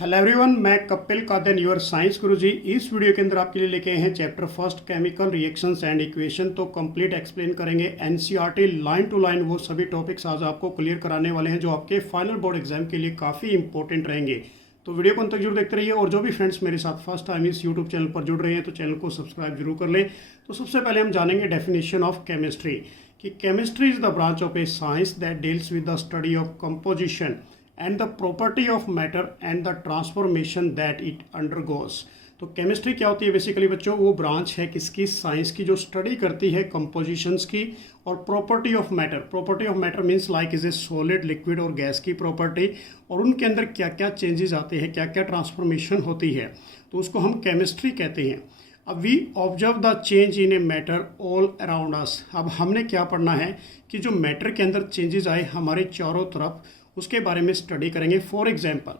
Hello everyone, मैं कपिल कादन your science गुरुजी। इस video के अंदर आपके लिए लेके आए हैं chapter first chemical reactions and equation. तो कंप्लीट एक्सप्लेन करेंगे एनसीईआरटी लाइन टू लाइन वो सभी टॉपिक्स आज आपको क्लियर कराने वाले हैं जो आपके फाइनल बोर्ड एग्जाम के लिए काफ़ी इंपॉर्टेंट रहेंगे। तो वीडियो को अंत तक जरूर देखते रहिए और जो भी फ्रेंड्स मेरे साथ फर्स्ट टाइम इस यूट्यूब चैनल पर जुड़ रहे हैं तो चैनल को सब्सक्राइब जरूर कर लें। तो सबसे पहले हम जानेंगे डेफिनेशन ऑफ केमिस्ट्री कि chemistry is the branch of A science that deals with the study of composition and the property of matter and the transformation that it undergoes। तो केमिस्ट्री क्या होती है बेसिकली बच्चों? वो ब्रांच है किसकी? Science की, जो स्टडी करती है कंपोजिशंस की और property of matter. Property of matter means like is a solid, liquid और गैस की प्रॉपर्टी, और उनके अंदर क्या क्या चेंजेस आते हैं, क्या क्या ट्रांसफॉर्मेशन होती है, तो उसको हम केमिस्ट्री कहते हैं। अब we observe the change in a matter all around us. अब हमने क्या पढ़ना है कि जो मैटर के अंदर चेंजेस आए हमारे चारों तरफ, उसके बारे में स्टडी करेंगे। फॉर एग्जांपल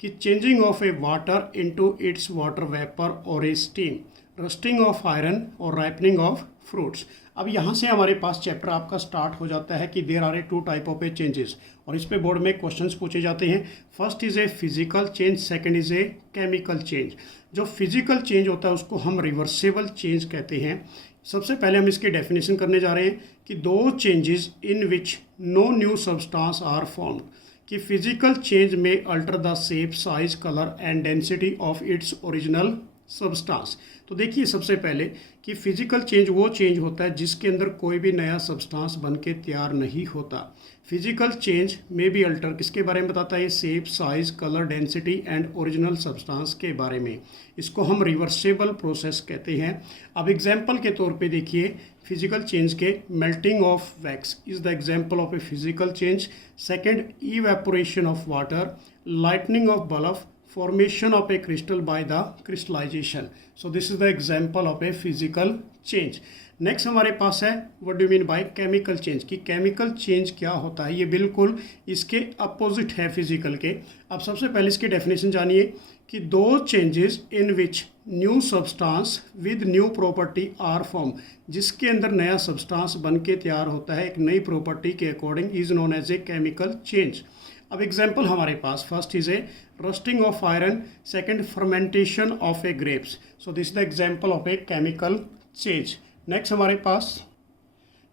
कि changing of A water into its water vapour और ए स्टीम, रस्टिंग ऑफ आयरन और राइपनिंग ऑफ फ्रूट्स। अब यहाँ से हमारे पास चैप्टर आपका स्टार्ट हो जाता है कि there are a two type of a changes, और इस पे बोर्ड में क्वेश्चंस पूछे जाते हैं। First is a physical change, second is a chemical change. जो फिजिकल चेंज होता है उसको हम रिवर्सिबल चेंज कहते हैं। सबसे पहले हम इसकी डेफिनेशन करने जा रहे हैं कि दो changes in which no new substance are formed, कि फिजिकल चेंज में alter the shape, size, colour and density of its original substance. तो देखिए सबसे पहले कि फिजिकल चेंज वो चेंज होता है जिसके अंदर कोई भी नया सब्सटेंस बन के तैयार नहीं होता। फिजिकल चेंज में भी अल्टर किसके बारे में बताता है? Shape, size, colour, density and original substance के बारे में। इसको हम रिवर्सिबल प्रोसेस कहते हैं। अब एग्जाम्पल के तौर पे देखिए फिजिकल चेंज के, melting of wax is the example of A physical change. Second, evaporation of water, lightning of bulb, formation of a crystal by the crystallization। so this is the example of a physical change। Next हमारे पास है what do mean by chemical change, कि chemical change क्या होता है। ये बिल्कुल इसके अपोजिट है फिजिकल के। अब सबसे पहले इसकी डेफिनेशन जानिए कि दो changes in which new substance with new property are form, जिसके अंदर नया सब्सटेंस बन के तैयार होता है एक नई प्रॉपर्टी के according, is known as a chemical change. अब एग्जाम्पल हमारे पास first is a rusting of iron, second fermentation of a grapes. So this is the example of a chemical change. Next हमारे पास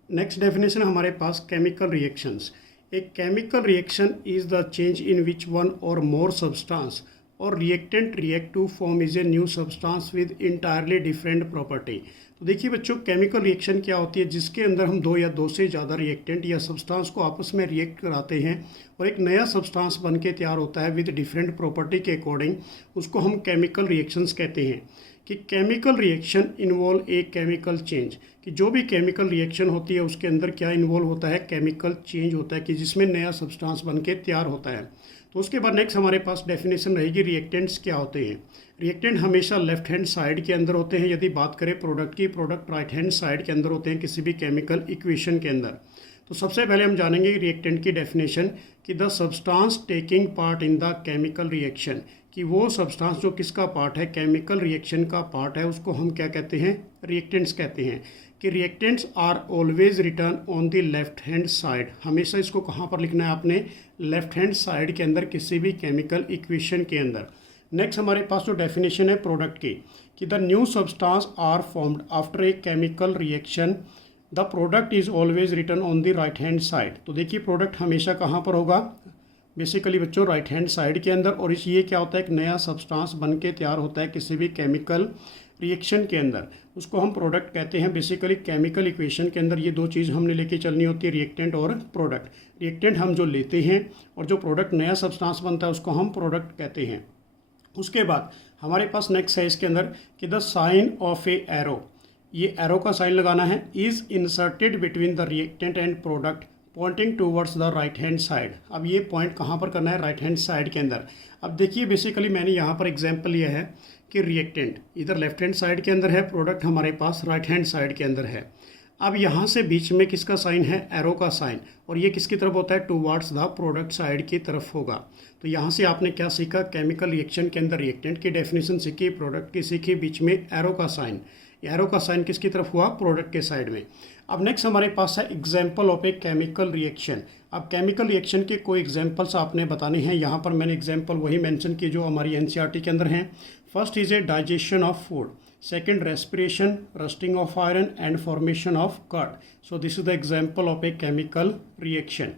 नेक्स्ट डेफिनेशन हमारे पास chemical reactions. A chemical reaction is the change in which one और more substance और reactant react to form is a new substance with entirely different property. तो देखिए बच्चों, chemical reaction क्या होती है? जिसके अंदर हम दो या दो से ज़्यादा रिएक्टेंट या सब्सटेंस को आपस में रिएक्ट कराते हैं और एक नया सब्सटेंस बन के तैयार होता है विद डिफरेंट प्रॉपर्टी के अकॉर्डिंग, उसको हम केमिकल रिएक्शंस कहते हैं। कि केमिकल रिएक्शन इन्वॉल्व ए केमिकल चेंज, कि जो भी केमिकल रिएक्शन होती है उसके अंदर क्या इन्वॉल्व होता है? केमिकल चेंज होता है, कि जिसमें नया सब्सटेंस बन के तैयार होता है। तो उसके बाद नेक्स्ट हमारे पास डेफिनेशन रहेगी रिएक्टेंट्स क्या होते हैं। रिएक्टेंट हमेशा लेफ्ट हैंड साइड के अंदर होते हैं। यदि बात करें प्रोडक्ट की, प्रोडक्ट राइट हैंड साइड के अंदर होते हैं किसी भी केमिकल इक्वेशन के अंदर। तो सबसे पहले हम जानेंगे रिएक्टेंट की डेफिनेशन कि the substance taking part in the chemical reaction, कि वो सब्सटेंस जो किसका पार्ट है? केमिकल रिएक्शन का पार्ट है, उसको हम क्या कहते हैं? रिएक्टेंट्स कहते हैं। कि reactants are always return on the left hand side. हमेशा इसको कहाँ पर लिखना है आपने? लेफ्ट हैंड साइड के अंदर किसी भी केमिकल इक्वेशन के अंदर। नेक्स्ट हमारे पास जो डेफिनेशन है प्रोडक्ट की, कि the new substance are formed after a chemical reaction, the product is always return on the right hand side. तो देखिए प्रोडक्ट हमेशा कहाँ पर होगा? बेसिकली बच्चों राइट हैंड साइड के अंदर। और ये क्या होता है? एक नया सब्सटेंस बन के तैयार होता है किसी भी केमिकल रिएक्शन के अंदर, उसको हम प्रोडक्ट कहते हैं। बेसिकली केमिकल इक्वेशन के अंदर ये दो चीज़ हमने लेके चलनी होती है, रिएक्टेंट और प्रोडक्ट। रिएक्टेंट हम जो लेते हैं और जो प्रोडक्ट नया सब्सटेंस बनता है उसको हम प्रोडक्ट कहते हैं। उसके बाद हमारे पास नेक्स्ट है इसके अंदर कि the sign of a arrow, ये एरो का साइन लगाना है, is inserted between the reactant and product pointing towards the right hand side. अब ये पॉइंट कहाँ पर करना है? राइट हैंड साइड के अंदर। अब देखिए बेसिकली मैंने यहाँ पर एग्जांपल लिया है कि रिएक्टेंट इधर लेफ्ट हैंड साइड के अंदर है, प्रोडक्ट हमारे पास राइट हैंड साइड के अंदर है। अब यहाँ से बीच में किसका साइन है? एरो का साइन, और ये किसकी तरफ होता है? टूवर्ड्स द प्रोडक्ट साइड की तरफ होगा। तो यहाँ से आपने क्या सीखा? केमिकल रिएक्शन के अंदर रिएक्टेंट की डेफिनेशन सीखी, प्रोडक्ट की सीखी, बीच में एरो का साइन। एरो का साइन किसकी तरफ हुआ, प्रोडक्ट के साइड में। अब नेक्स्ट हमारे पास है example of a chemical reaction. अब केमिकल रिएक्शन के कोई एग्जाम्पल्स आपने बताने हैं। यहाँ पर मैंने एग्जाम्पल वही मेंशन किए जो हमारी एनसीईआरटी के अंदर हैं। First is a digestion of food, second respiration, rusting of iron and formation of curd. So this is the example of a chemical reaction.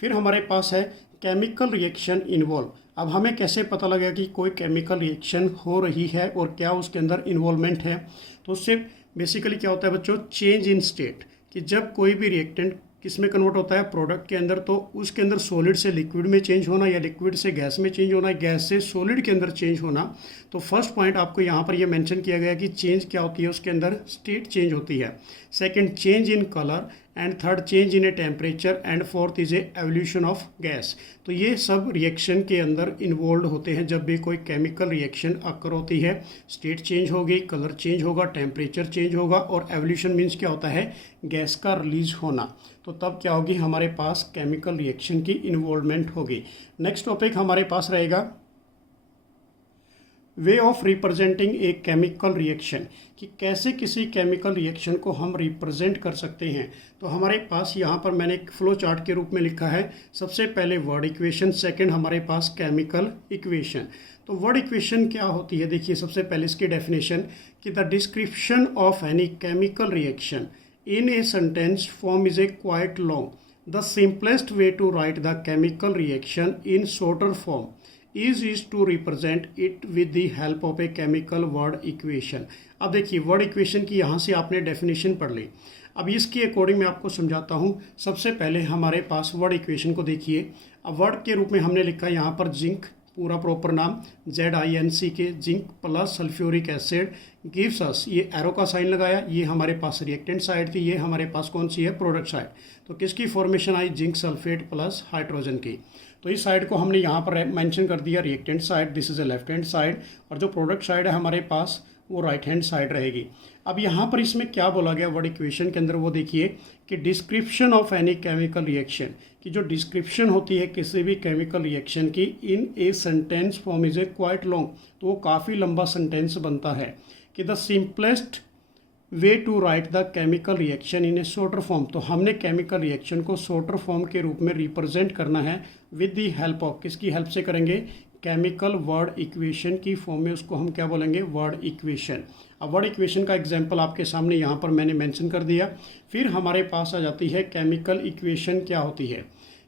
फिर हमारे पास है केमिकल रिएक्शन इन्वॉल्व। अब हमें कैसे पता लगेगा कि कोई केमिकल रिएक्शन हो रही है और क्या उसके अंदर इन्वॉल्वमेंट है। तो उससे बेसिकली क्या होता है बच्चों, चेंज इन स्टेट, कि जब कोई भी रिएक्टेंट किस में कन्वर्ट होता है, प्रोडक्ट के अंदर, तो उसके अंदर सॉलिड से लिक्विड में चेंज होना या लिक्विड से गैस में चेंज होना, गैस से सॉलिड के अंदर चेंज होना। तो फर्स्ट पॉइंट आपको यहाँ पर ये मेंशन किया गया कि चेंज क्या होती है, उसके अंदर स्टेट चेंज होती है। Second, change in colour, and third, change in a temperature, and fourth is a evolution of gas. तो ये सब रिएक्शन के अंदर इन्वॉल्व होते हैं। जब भी कोई केमिकल रिएक्शन अकर होती है, स्टेट चेंज होगी, कलर चेंज होगा, टेम्परेचर चेंज होगा, और एवोल्यूशन मीन्स क्या होता है, गैस का रिलीज होना। तो तब क्या होगी, हमारे पास केमिकल रिएक्शन की इन्वॉल्वमेंट होगी। नेक्स्ट टॉपिक हमारे पास रहेगा way of representing A chemical reaction, कि कैसे किसी केमिकल रिएक्शन को हम रिप्रेजेंट कर सकते हैं। तो हमारे पास यहाँ पर मैंने एक फ्लो चार्ट के रूप में लिखा है। सबसे पहले वर्ड इक्वेशन, सेकंड हमारे पास केमिकल इक्वेशन। तो वर्ड इक्वेशन क्या होती है, देखिए सबसे पहले इसकी डेफिनेशन कि the description of any chemical reaction in a sentence form is a quite long. The simplest way to write the chemical reaction in shorter form is to represent it with the help of a chemical word equation. अब देखिए word equation की यहाँ से आपने definition पढ़ ली। अब इसके according मैं आपको समझाता हूँ। सबसे पहले हमारे पास वर्ड इक्वेशन को देखिए। अब वर्ड के रूप में हमने लिखा यहाँ पर जिंक, पूरा प्रॉपर नाम ZINC के, zinc plus sulphuric acid gives us, ये एरो का साइन लगाया, ये हमारे पास रिएक्टेंट साइड थी, ये हमारे पास कौन सी है, प्रोडक्ट साइड। तो किसकी फॉर्मेशन आई, जिंक सल्फेट प्लस हाइड्रोजन की। तो इस साइड को हमने यहाँ पर मेंशन कर दिया reactant side, this is a left hand side, और जो प्रोडक्ट साइड है हमारे पास वो राइट हैंड साइड रहेगी। अब यहाँ पर इसमें क्या बोला गया वर्ड इक्वेशन के अंदर, वो देखिए कि description of any chemical reaction, कि जो डिस्क्रिप्शन होती है किसी भी केमिकल रिएक्शन की in a sentence form is a quite long, तो वो काफ़ी लंबा सेंटेंस बनता है। कि the simplest way to write the chemical reaction in a shorter form, तो हमने केमिकल रिएक्शन को शॉर्टर फॉर्म के रूप में रिप्रेजेंट करना है विद द हेल्प ऑफ, किसकी हेल्प से करेंगे, केमिकल वर्ड इक्वेशन की फॉर्म में, उसको हम क्या बोलेंगे, वर्ड इक्वेशन। अब वर्ड इक्वेशन का एग्जांपल आपके सामने यहाँ पर मैंने मेंशन कर दिया। फिर हमारे पास आ जाती है केमिकल इक्वेशन क्या होती है,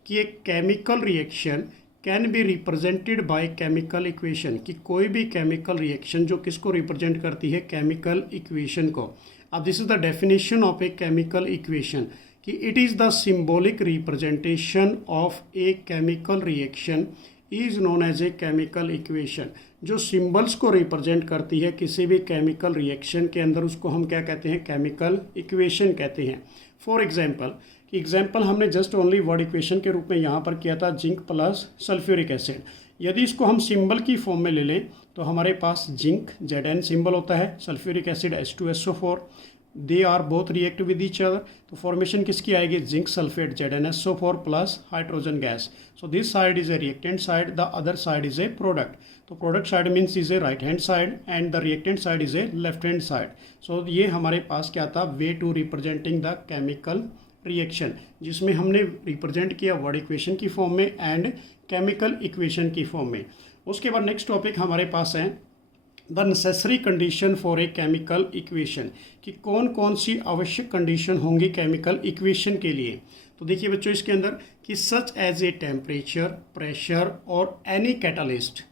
कि एक chemical reaction can be represented by chemical equation, कि कोई भी केमिकल रिएक्शन जो किसको रिप्रेजेंट करती है, केमिकल इक्वेशन को। अब this is the definition of a chemical equation, कि it is the symbolic representation of a chemical reaction is known as a chemical equation. जो सिंबल्स को रिप्रेजेंट करती है किसी भी केमिकल रिएक्शन के अंदर, उसको हम क्या कहते हैं, केमिकल इक्वेशन कहते हैं। फॉर एग्जाम्पल हमने जस्ट ओनली वर्ड इक्वेशन के रूप में यहाँ पर किया था जिंक प्लस सल्फ्यूरिक एसिड। यदि इसको हम सिंबल की फॉर्म में ले लें तो हमारे पास जिंक Zn सिंबल होता है, sulphuric acid H2SO4, they are both react with each other, तो फॉर्मेशन किसकी आएगी, zinc sulphate ZnSO4 plus hydrogen gas. So this side is a reactant side, the other side is a product. तो product side means is a right hand side and the reactant side is a left hand side. So ये हमारे पास क्या था, way to representing the chemical reaction, जिसमें हमने represent किया word equation की फॉर्म में एंड केमिकल इक्वेशन की फॉर्म में। उसके बाद नेक्स्ट टॉपिक हमारे पास है the necessary condition for a chemical equation, कि कौन कौन सी आवश्यक कंडीशन होंगी केमिकल इक्वेशन के लिए। तो देखिए बच्चों इसके अंदर कि such as a temperature, pressure और एनी कैटालिस्ट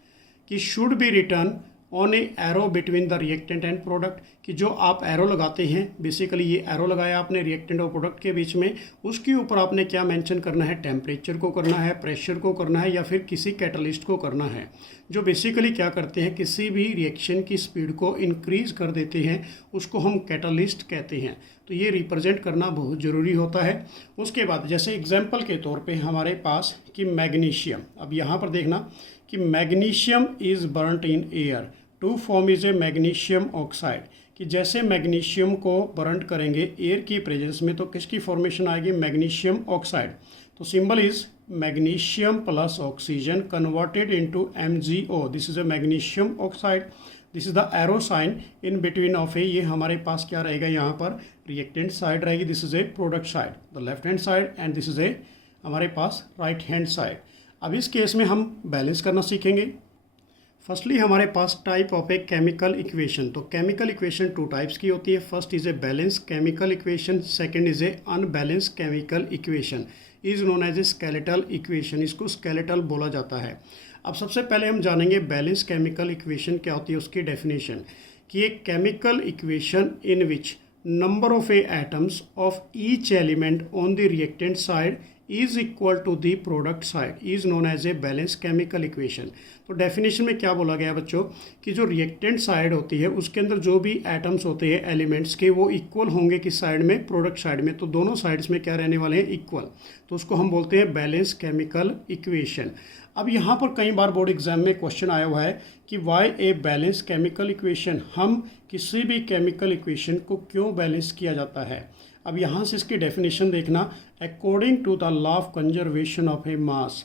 कि should be return on a arrow between the reactant and product, कि जो आप एरो लगाते हैं, बेसिकली ये एरो लगाया आपने रिएक्टेंट और प्रोडक्ट के बीच में, उसके ऊपर आपने क्या मेंशन करना है, टेम्परेचर को करना है, प्रेशर को करना है, या फिर किसी कैटलिस्ट को करना है, जो बेसिकली क्या करते हैं, किसी भी रिएक्शन की स्पीड को इंक्रीज कर देते हैं, उसको हम कैटलिस्ट कहते हैं। तो ये रिप्रेजेंट करना बहुत ज़रूरी होता है। उसके बाद जैसे एग्जाम्पल के तौर पर हमारे पास कि मैग्नीशियम, अब यहाँ पर देखना कि magnesium is burnt in air to form is a magnesium oxide, कि जैसे मैग्नीशियम को बर्न करेंगे एयर की प्रेजेंस में तो किसकी फॉर्मेशन आएगी, मैग्नीशियम ऑक्साइड। तो symbol is magnesium plus oxygen converted into MgO। This is a magnesium oxide. This is the arrow sign in between of a, ये हमारे पास क्या रहेगा यहाँ पर रिएक्टेंट साइड रहेगी। This is a product side, the left hand side, and this is a हमारे पास राइट हैंड साइड। अब इस केस में हम बैलेंस करना सीखेंगे। फर्स्टली हमारे पास type of a chemical equation, तो केमिकल इक्वेशन टू टाइप्स की होती है। First is a balance chemical equation, second is a unbalance chemical equation, is known as a skeletal equation, इसको स्केलेटल बोला जाता है। अब सबसे पहले हम जानेंगे बैलेंस केमिकल इक्वेशन क्या होती है, उसकी डेफिनेशन, कि एक chemical equation in which number of a atoms of each element on the reactant side is equal to the product side is known as a balance chemical equation. तो definition में क्या बोला गया बच्चों, कि जो रिएक्टेंट साइड होती है उसके अंदर जो भी एटम्स होते हैं एलिमेंट्स के, वो इक्वल होंगे किस साइड में, प्रोडक्ट साइड में। तो दोनों साइड्स में क्या रहने वाले हैं, इक्वल। तो उसको हम बोलते हैं बैलेंस केमिकल इक्वेशन। अब यहाँ पर कई बार बोर्ड एग्जाम में क्वेश्चन आया हुआ है कि why a balance chemical equation, हम किसी भी केमिकल इक्वेशन को क्यों बैलेंस किया जाता है। अब यहाँ से इसकी डेफिनेशन देखना, according to the law of conservation of a mass,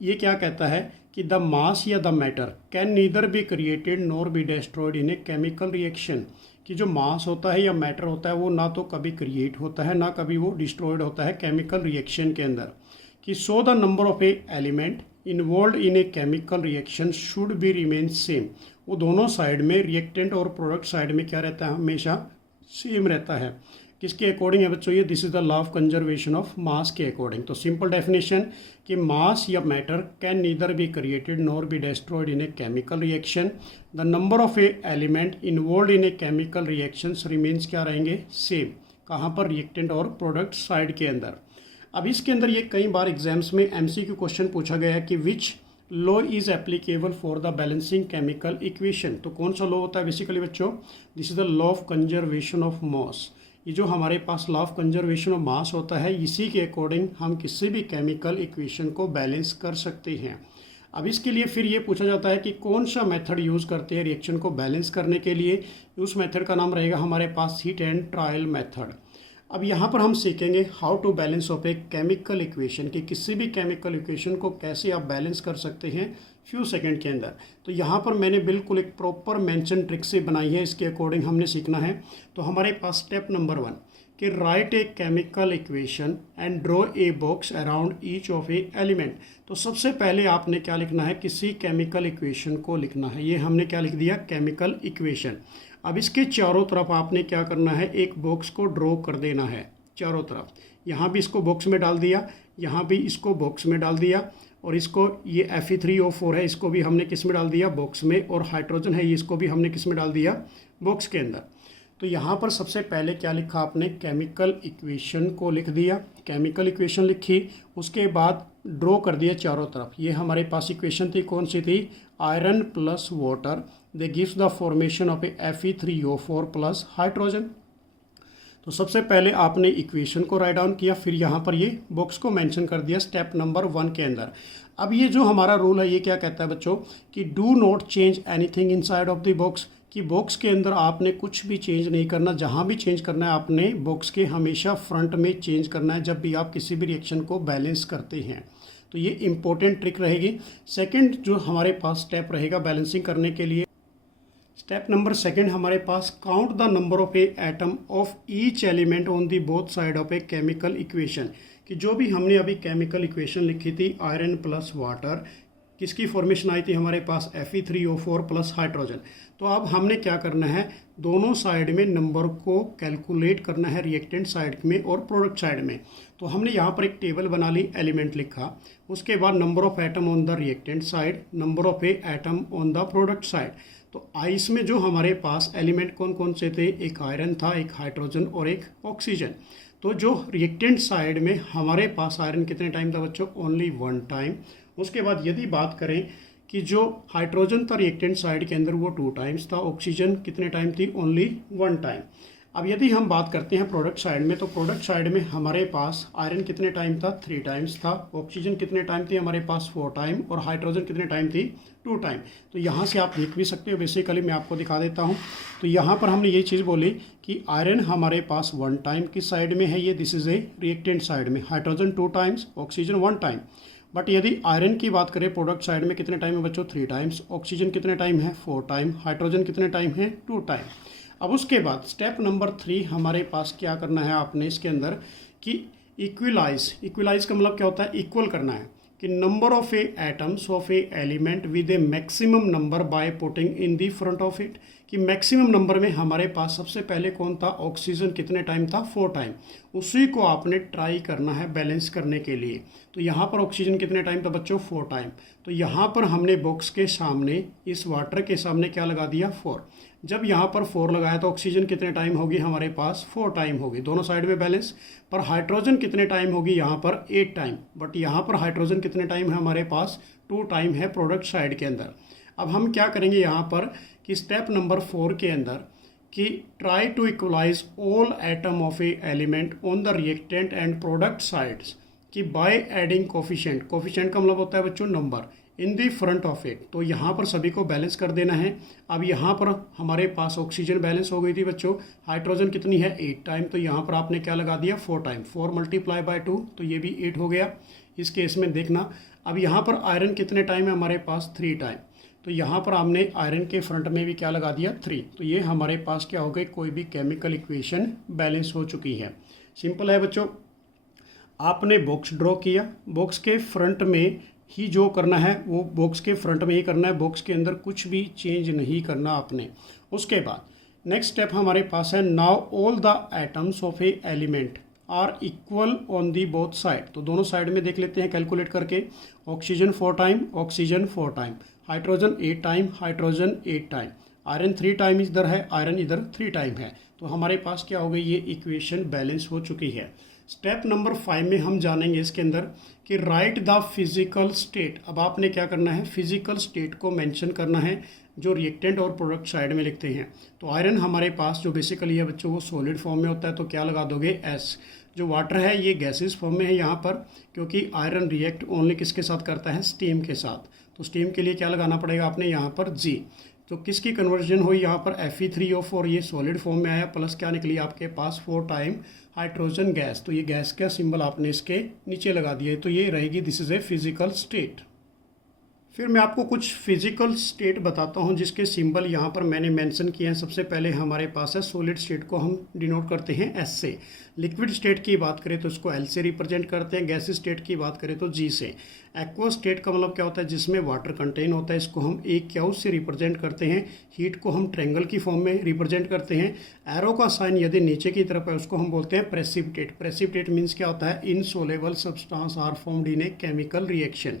ये क्या कहता है कि द मास या the matter can neither be created nor be destroyed in a chemical reaction, कि जो मास होता है या मैटर होता है वो ना तो कभी क्रिएट होता है ना कभी वो डिस्ट्रॉयड होता है केमिकल रिएक्शन के अंदर। कि so the number of a element involve in a chemical reaction should be remain same, वो दोनों साइड में रिएक्टेंट और प्रोडक्ट साइड में क्या रहता है, हमेशा सेम रहता है। किसके अकॉर्डिंग है बच्चों, ये this is the law of conservation of मास के अकॉर्डिंग। तो सिंपल डेफिनेशन कि मास या matter can neither be created nor be destroyed in a chemical reaction, the number of a element involve in a chemical reactions remains क्या रहेंगे, same. कहाँ पर, reactant और product side के अंदर। अब इसके अंदर ये कई बार एग्जाम्स में MCQ क्वेश्चन पूछा गया है कि which law is applicable for the balancing chemical equation. तो कौन सा लॉ होता है बेसिकली बच्चों, this is the law of conservation of mass. ये जो हमारे पास law of conservation of mass होता है, इसी के अकॉर्डिंग हम किसी भी केमिकल इक्वेशन को बैलेंस कर सकते हैं। अब इसके लिए फिर ये पूछा जाता है कि कौन सा मेथड यूज़ करते हैं रिएक्शन को बैलेंस करने के लिए। उस मेथड का नाम रहेगा हमारे पास हीट एंड ट्रायल मेथड। अब यहाँ पर हम सीखेंगे how to balance of a chemical equation, कि किसी भी केमिकल इक्वेशन को कैसे आप बैलेंस कर सकते हैं फ्यू सेकंड के अंदर। तो यहाँ पर मैंने बिल्कुल एक प्रॉपर मेंशन ट्रिक से बनाई है, इसके अकॉर्डिंग हमने सीखना है। तो हमारे पास स्टेप नंबर 1 कि right A chemical equation and draw a box around each of a element. तो सबसे पहले आपने क्या लिखना है, किसी केमिकल इक्वेशन को लिखना है। ये हमने क्या लिख दिया, केमिकल इक्वेशन। अब इसके चारों तरफ आपने क्या करना है, एक बॉक्स को ड्रॉ कर देना है चारों तरफ। यहाँ भी इसको बॉक्स में डाल दिया, यहाँ भी इसको बॉक्स में डाल दिया, और इसको ये Fe3O4 है, इसको भी हमने किस में डाल दिया, बॉक्स में। और हाइड्रोजन है, ये इसको भी हमने किस में डाल दिया, बॉक्स के अंदर। तो यहाँ पर सबसे पहले क्या लिखा आपने, केमिकल इक्वेशन को लिख दिया, केमिकल इक्वेशन लिखी, उसके बाद ड्रॉ कर दिया चारों तरफ। ये हमारे पास इक्वेशन थी, कौन सी थी, iron plus water they gives the formation of A Fe3O4 plus hydrogen. तो सबसे पहले आपने इक्वेशन को राइट डाउन किया, फिर यहाँ पर ये बॉक्स को मेंशन कर दिया स्टेप नंबर 1 के अंदर। अब ये जो हमारा रूल है ये क्या कहता है बच्चों, कि do not change anything inside of the box, कि बॉक्स के अंदर आपने कुछ भी चेंज नहीं करना। जहाँ भी चेंज करना है आपने बॉक्स के हमेशा फ्रंट में चेंज करना है जब भी आप किसी भी रिएक्शन को बैलेंस करते हैं। तो ये इंपॉर्टेंट ट्रिक रहेगी। सेकेंड जो हमारे पास स्टेप रहेगा बैलेंसिंग करने के लिए, स्टेप नंबर 2 हमारे पास count the number of a atom of each element on the both side of a chemical equation, कि जो भी हमने अभी केमिकल इक्वेशन लिखी थी आयरन प्लस वाटर, किसकी फॉर्मेशन आई थी हमारे पास, Fe3O4 प्लस हाइड्रोजन। तो अब हमने क्या करना है, दोनों साइड में नंबर को कैलकुलेट करना है, रिएक्टेंट साइड में और प्रोडक्ट साइड में। तो हमने यहाँ पर एक टेबल बना ली, एलिमेंट लिखा, उसके बाद number of atom on the reactant side, number of a atom on the product side. तो आइस में जो हमारे पास एलिमेंट कौन कौन से थे, एक आयरन था, एक हाइड्रोजन और एक ऑक्सीजन। तो जो रिएक्टेंट साइड में हमारे पास आयरन कितने टाइम था बच्चों, ओनली 1 टाइम। उसके बाद यदि बात करें कि जो हाइड्रोजन था रिएक्टेंट साइड के अंदर वो 2 टाइम्स था, ऑक्सीजन कितने टाइम थी, ओनली 1 टाइम। अब यदि हम बात करते हैं प्रोडक्ट साइड में, तो प्रोडक्ट साइड में हमारे पास आयरन कितने टाइम था, 3 टाइम्स था। ऑक्सीजन कितने टाइम थी हमारे पास, 4 टाइम। और हाइड्रोजन कितने टाइम थी, 2 टाइम। तो यहाँ से आप देख भी सकते हो, बेसिकली मैं आपको दिखा देता हूँ। तो यहाँ पर हमने ये चीज़ बोली कि आयरन हमारे पास 1 टाइम की साइड में है, ये this is a reactant side में। Hydrogen 2 times, oxygen 1 time. But यदि आयरन की बात करें प्रोडक्ट साइड में कितने टाइम है बच्चों, 3 टाइम्स। ऑक्सीजन कितने टाइम है, 4 टाइम। हाइड्रोजन कितने टाइम है, 2 टाइम। अब उसके बाद स्टेप नंबर 3 हमारे पास क्या करना है आपने इसके अंदर कि इक्विलाइज का मतलब क्या होता है, इक्वल करना है कि number of a atoms of a element with A maximum number by putting in the front of it. कि मैक्सिमम नंबर में हमारे पास सबसे पहले कौन था, ऑक्सीजन कितने टाइम था, 4 टाइम। उसी को आपने ट्राई करना है बैलेंस करने के लिए। तो यहाँ पर ऑक्सीजन कितने टाइम था बच्चों, 4 टाइम। तो यहाँ पर हमने बॉक्स के सामने, इस वाटर के सामने क्या लगा दिया, 4। जब यहाँ पर 4 लगाया तो ऑक्सीजन कितने टाइम होगी हमारे पास, 4 टाइम होगी, दोनों साइड में बैलेंस। पर हाइड्रोजन कितने टाइम होगी यहाँ पर, 8 टाइम। बट यहाँ पर हाइड्रोजन कितने टाइम है हमारे पास, 2 टाइम है प्रोडक्ट साइड के अंदर। अब हम क्या करेंगे यहाँ पर कि स्टेप नंबर 4 के अंदर कि try to equalize all atom of a element on the reactant and product sides कि बाय एडिंग कोफिशिएंट का मतलब होता है बच्चों number, in the front of it. तो यहाँ पर सभी को बैलेंस कर देना है। अब यहाँ पर हमारे पास ऑक्सीजन बैलेंस हो गई थी बच्चों, हाइड्रोजन कितनी है, 8 टाइम। तो यहाँ पर आपने क्या लगा दिया, 4 टाइम। 4 मल्टीप्लाई बाय 2 तो ये भी 8 हो गया इस केस में, देखना। अब यहाँ पर आयरन कितने टाइम है हमारे पास, 3 टाइम। तो यहाँ पर हमने आयरन के फ्रंट में भी क्या लगा दिया, 3। तो ये हमारे पास क्या हो गई, कोई भी केमिकल इक्वेशन बैलेंस हो चुकी है। सिंपल है बच्चों। आपने बॉक्स ड्रॉ किया, बॉक्स के फ्रंट में ही जो करना है वो बॉक्स के फ्रंट में ही करना है, बॉक्स के अंदर कुछ भी चेंज नहीं करना आपने। उसके बाद नेक्स्ट स्टेप हमारे पास है, now all the atoms of a element are equal on the both side. तो दोनों साइड में देख लेते हैं कैलकुलेट करके। Oxygen 4 time, oxygen 4 time. Hydrogen 8 time, hydrogen 8 time. Iron 3 time इधर है, आयरन इधर 3 टाइम है। तो हमारे पास क्या हो गई, ये इक्वेशन बैलेंस हो चुकी है। स्टेप नंबर 5 में हम जानेंगे इसके अंदर कि राइट द फिजिकल स्टेट। अब आपने क्या करना है, फिजिकल स्टेट को मेंशन करना है जो रिएक्टेंट और प्रोडक्ट साइड में लिखते हैं। तो आयरन हमारे पास जो बेसिकली है बच्चों वो सॉलिड फॉर्म में होता है, तो क्या लगा दोगे, एस। जो वाटर है ये गैसेस फॉर्म में है यहाँ पर, क्योंकि आयरन रिएक्ट ओनली किसके साथ करता है, स्टीम के साथ। तो स्टीम के लिए क्या लगाना पड़ेगा आपने यहाँ पर, जी। तो किसकी कन्वर्जन हुई यहाँ पर, Fe3O4, ये सॉलिड फॉर्म में आया, प्लस क्या निकली आपके पास, 4 टाइम हाइड्रोजन गैस। तो ये गैस का सिंबल आपने इसके नीचे लगा दिया है, तो ये रहेगी this is a physical state. फिर मैं आपको कुछ फिजिकल स्टेट बताता हूँ जिसके सिंबल यहाँ पर मैंने मेंशन किए हैं। सबसे पहले हमारे पास है सॉलिड स्टेट को हम डिनोट करते हैं एस से। लिक्विड स्टेट की बात करें तो इसको एल से रिप्रेजेंट करते हैं। गैस स्टेट की बात करें तो जी से। एक्वा स्टेट का मतलब क्या होता है, जिसमें वाटर कंटेन होता है, इसको हम ए क्यू से रिप्रेजेंट करते हैं। हीट को हम ट्रायंगल की फॉर्म में रिप्रेजेंट करते हैं। एरो का साइन यदि नीचे की तरफ है उसको हम बोलते हैं प्रेसिपिटेट। प्रेसिपिटेट मीन्स क्या होता है, insoluble substance are formed in a chemical reaction.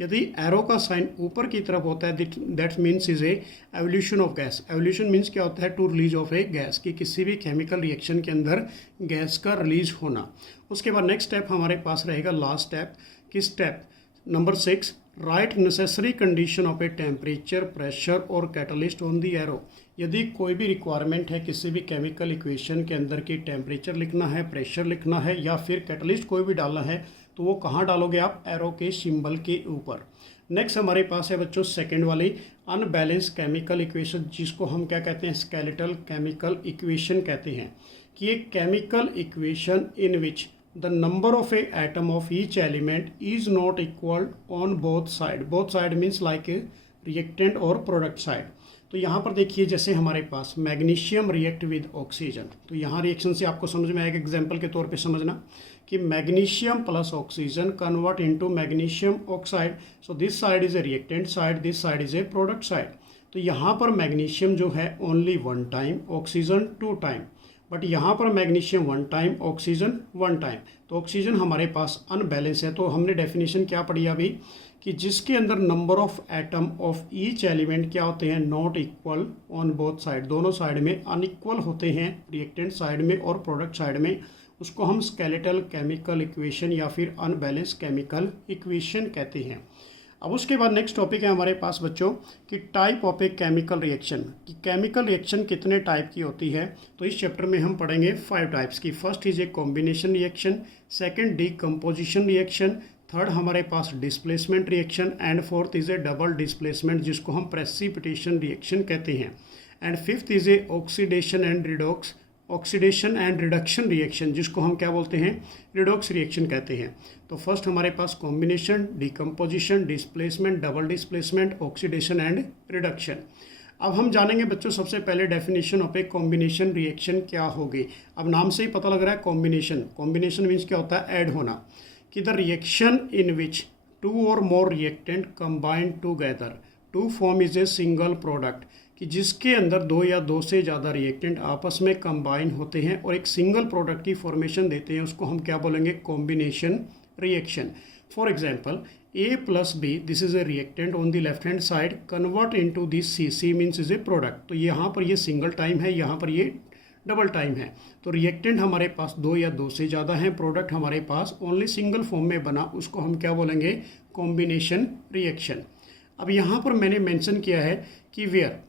यदि एरो का साइन ऊपर की तरफ होता है that means is a evolution of gas. Evolution means क्या होता है, to release of a gas, कि किसी भी केमिकल रिएक्शन के अंदर गैस का रिलीज होना। उसके बाद नेक्स्ट स्टेप हमारे पास रहेगा लास्ट स्टेप, कि step number 6 right necessary condition of A temperature, pressure और कैटलिस्ट ऑन दी एरो। यदि कोई भी रिक्वायरमेंट है किसी भी केमिकल इक्वेशन के अंदर की टेम्परेचर लिखना है, प्रेशर लिखना है या फिर कैटलिस्ट कोई भी डालना है, तो वो कहाँ डालोगे आप, एरो के सिंबल के ऊपर। नेक्स्ट हमारे पास है बच्चों सेकंड वाली अनबैलेंस केमिकल इक्वेशन, जिसको हम क्या कहते हैं, स्केलेटल केमिकल इक्वेशन कहते हैं। कि एक chemical equation in which the number of a atom of each element is not equal on both side. Both side means like reactant और प्रोडक्ट साइड। तो यहाँ पर देखिए जैसे हमारे पास मैग्नीशियम रिएक्ट विद ऑक्सीजन, तो यहाँ रिएक्शन से आपको समझ में आएगा, एग्जाम्पल के तौर पे समझना कि magnesium plus oxygen convert into magnesium oxide. So this side is a reactant side, this side is a product side. तो यहाँ पर मैग्नीशियम जो है only 1 time, oxygen 2 time. But यहाँ पर मैग्नीशियम 1 टाइम, ऑक्सीजन 1 टाइम। तो ऑक्सीजन हमारे पास unbalance है। तो हमने डेफिनेशन क्या पढ़ी अभी, कि जिसके अंदर number of atom of each element क्या होते हैं, not equal on both side, दोनों साइड में अनइक्वल होते हैं, रिएक्टेंट साइड में और प्रोडक्ट साइड में, उसको हम स्केलेटल केमिकल इक्वेशन या फिर अनबैलेंस केमिकल इक्वेशन कहते हैं। अब उसके बाद नेक्स्ट टॉपिक है हमारे पास बच्चों कि type of a chemical reaction, कि केमिकल रिएक्शन कितने टाइप की होती है। तो इस चैप्टर में हम पढ़ेंगे 5 टाइप्स की। First is a combination reaction, second decomposition reaction, third हमारे पास displacement reaction and fourth is a double displacement जिसको हम प्रेसिपिटेशन रिएक्शन कहते हैं, and fifth is a oxidation and reduction reaction जिसको हम क्या बोलते हैं, रिडॉक्स रिएक्शन कहते हैं। तो फर्स्ट हमारे पास combination, decomposition, displacement, double displacement, oxidation and reduction. अब हम जानेंगे बच्चों सबसे पहले definition of a combination reaction क्या होगी। अब नाम से ही पता लग रहा है कॉम्बिनेशन, कॉम्बिनेशन मीन्स क्या होता है, ऐड होना, कि द रिएक्शन इन विच 2 और more reactant combine together to form is a single product, कि जिसके अंदर 2 या 2 से ज़्यादा रिएक्टेंट आपस में कंबाइन होते हैं और एक सिंगल प्रोडक्ट की फॉर्मेशन देते हैं, उसको हम क्या बोलेंगे, combination reaction. For example A plus B, this is a reactant on the left hand side, convert into this CC means is a product. तो यहाँ पर ये सिंगल टाइम है, यहाँ पर ये डबल टाइम है। तो रिएक्टेंट हमारे पास 2 या 2 से ज़्यादा हैं, प्रोडक्ट हमारे पास ओनली सिंगल फॉर्म में बना, उसको हम क्या बोलेंगे, कॉम्बिनेशन रिएक्शन। अब यहाँ पर मैंने मेंशन किया है कि where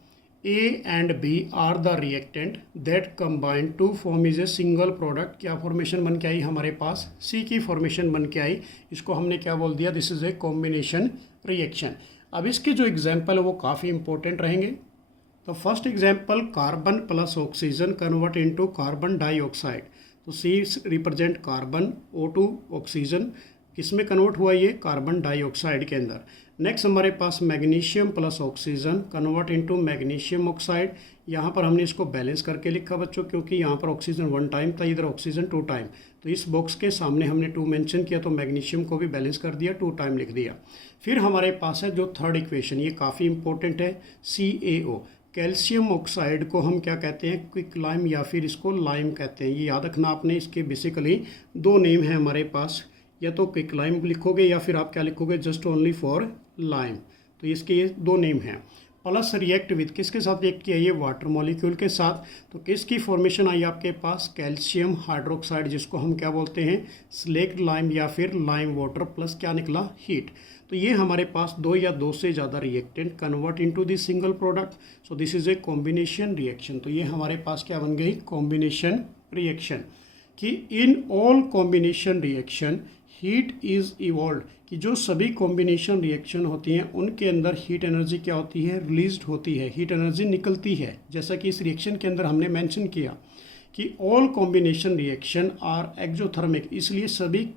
A and B are the reactant that combine to form is a single product, क्या फॉर्मेशन बन के आई हमारे पास, C की फॉर्मेशन बन के आई, इसको हमने क्या बोल दिया, this is a combination reaction. अब इसके जो एग्जाम्पल है वो काफ़ी इंपॉर्टेंट रहेंगे। तो first example carbon plus oxygen convert into carbon dioxide. तो C represent carbon, O2 oxygen, किस में कन्वर्ट हुआ ये, कार्बन डाइऑक्साइड के अंदर। नेक्स्ट हमारे पास magnesium plus oxygen convert into magnesium oxide. यहाँ पर हमने इसको बैलेंस करके लिखा बच्चों, क्योंकि यहाँ पर ऑक्सीजन 1 टाइम था, इधर ऑक्सीजन 2 टाइम, तो इस बॉक्स के सामने हमने 2 मेंशन किया, तो मैग्नीशियम को भी बैलेंस कर दिया, 2 टाइम लिख दिया। फिर हमारे पास है जो थर्ड इक्वेशन, ये काफ़ी इंपॉर्टेंट है, CaO, कैल्शियम ऑक्साइड को हम क्या कहते हैं, क्विक लाइम या फिर इसको लाइम कहते हैं। ये याद रखना आपने, इसके बेसिकली 2 नेम हैं हमारे पास, या तो क्विक लाइम लिखोगे या फिर आप क्या लिखोगे, जस्ट ओनली फॉर लाइम। तो इसके ये 2 नेम हैं। प्लस रिएक्ट विद, किसके साथ रिएक्ट किया, ये वाटर मॉलिक्यूल के साथ। तो किसकी फॉर्मेशन आई आपके पास, कैल्शियम हाइड्रोक्साइड, जिसको हम क्या बोलते हैं, स्लेक्ड लाइम या फिर लाइम वाटर, प्लस क्या निकला, हीट। तो ये हमारे पास 2 या 2 से ज़्यादा reactant convert into this single product, so this is a combination reaction. तो ये हमारे पास क्या बन गई, कॉम्बिनेशन रिएक्शन। कि in all combination reaction heat is evolve, कि जो सभी कॉम्बिनेशन रिएक्शन होती हैं उनके अंदर हीट एनर्जी क्या होती है, रिलीज्ड होती है, हीट एनर्जी निकलती है। जैसा कि इस रिएक्शन के अंदर हमने मेंशन किया कि all combination reaction are exothermic, इसलिए सभी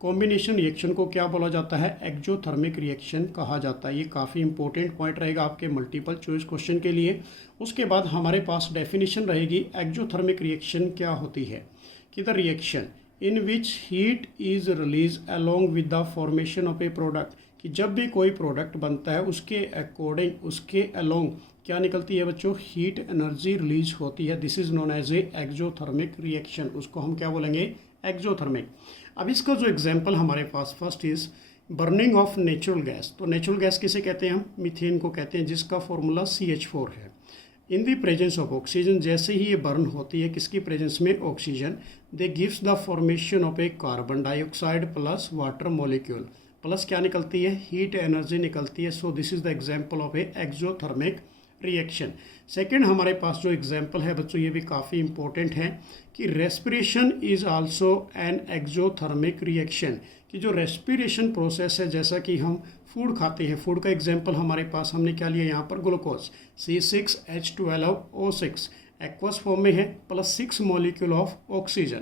कॉम्बिनेशन रिएक्शन को क्या बोला जाता है, एक्जोथर्मिक रिएक्शन कहा जाता है। ये काफ़ी इंपॉर्टेंट पॉइंट रहेगा आपके मल्टीपल चॉइस क्वेश्चन के लिए। उसके बाद हमारे पास डेफिनेशन रहेगी एक्जोथर्मिक रिएक्शन क्या होती है, कि the reaction in which heat is release along with the formation of A product, कि जब भी कोई प्रोडक्ट बनता है उसके अकॉर्डिंग, उसके अलॉन्ग क्या निकलती है बच्चों, हीट एनर्जी रिलीज होती है। This is known as a exothermic reaction, उसको हम क्या बोलेंगे, एक्जोथर्मिक। अब इसका जो एग्जाम्पल हमारे पास first is burning of natural gas. तो नेचुरल गैस किसे कहते हैं हम, मीथेन को कहते हैं, जिसका फॉर्मूला CH4 है। In the presence of oxygen, जैसे ही ये बर्न होती है किसकी प्रेजेंस में, oxygen, they gives the formation of A carbon dioxide plus water molecule, plus क्या निकलती है, हीट एनर्जी निकलती है। सो this is the example of A exothermic reaction. Second हमारे पास जो एग्जाम्पल है बच्चों, ये भी काफ़ी इंपॉर्टेंट है, कि respiration is also an exothermic reaction, कि जो रेस्पिरेशन प्रोसेस है, जैसा कि हम फूड खाते हैं, फूड का एग्जाम्पल हमारे पास हमने क्या लिया यहाँ पर, ग्लूकोज C6H12O6 एक्वस फॉर्म में है, plus 6 molecule of oxygen,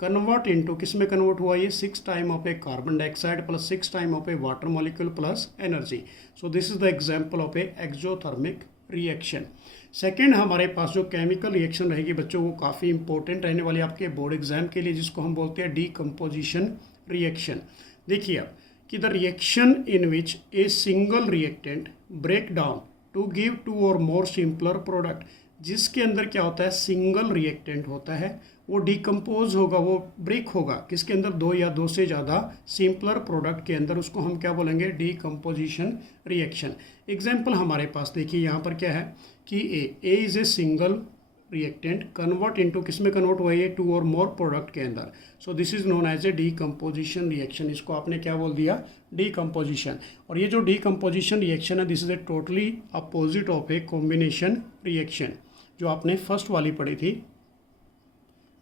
convert into, किस में कन्वर्ट हुआ ये, 6 time of A carbon dioxide plus 6 time of A water molecule plus energy. So this is the example of A exothermic reaction. Second हमारे पास जो chemical reaction रहेगी बच्चों, वो काफ़ी इंपॉर्टेंट रहने वाली आपके बोर्ड एग्जाम के लिए, जिसको हम बोलते हैं डीकम्पोजिशन रिएक्शन। देखिए आप, कि the reaction in which a single reactant break down to give 2 और मोर सिंपलर प्रोडक्ट, जिसके अंदर क्या होता है, सिंगल रिएक्टेंट होता है, वो डिकम्पोज होगा, वो ब्रेक होगा, किसके अंदर, 2 या 2 से ज़्यादा सिंपलर प्रोडक्ट के अंदर, उसको हम क्या बोलेंगे, डीकम्पोजिशन रिएक्शन। एग्जाम्पल हमारे पास देखिए यहाँ पर क्या है, कि A is a single reactant convert into, किस में कन्वर्ट हुआ है, 2 और मोर प्रोडक्ट के अंदर। So this is known as a decomposition reaction. इसको आपने क्या बोल दिया, डीकम्पोजिशन। और ये जो डीकम्पोजिशन रिएक्शन है, this is a totally opposite of a combination reaction, जो आपने फर्स्ट वाली पढ़ी थी।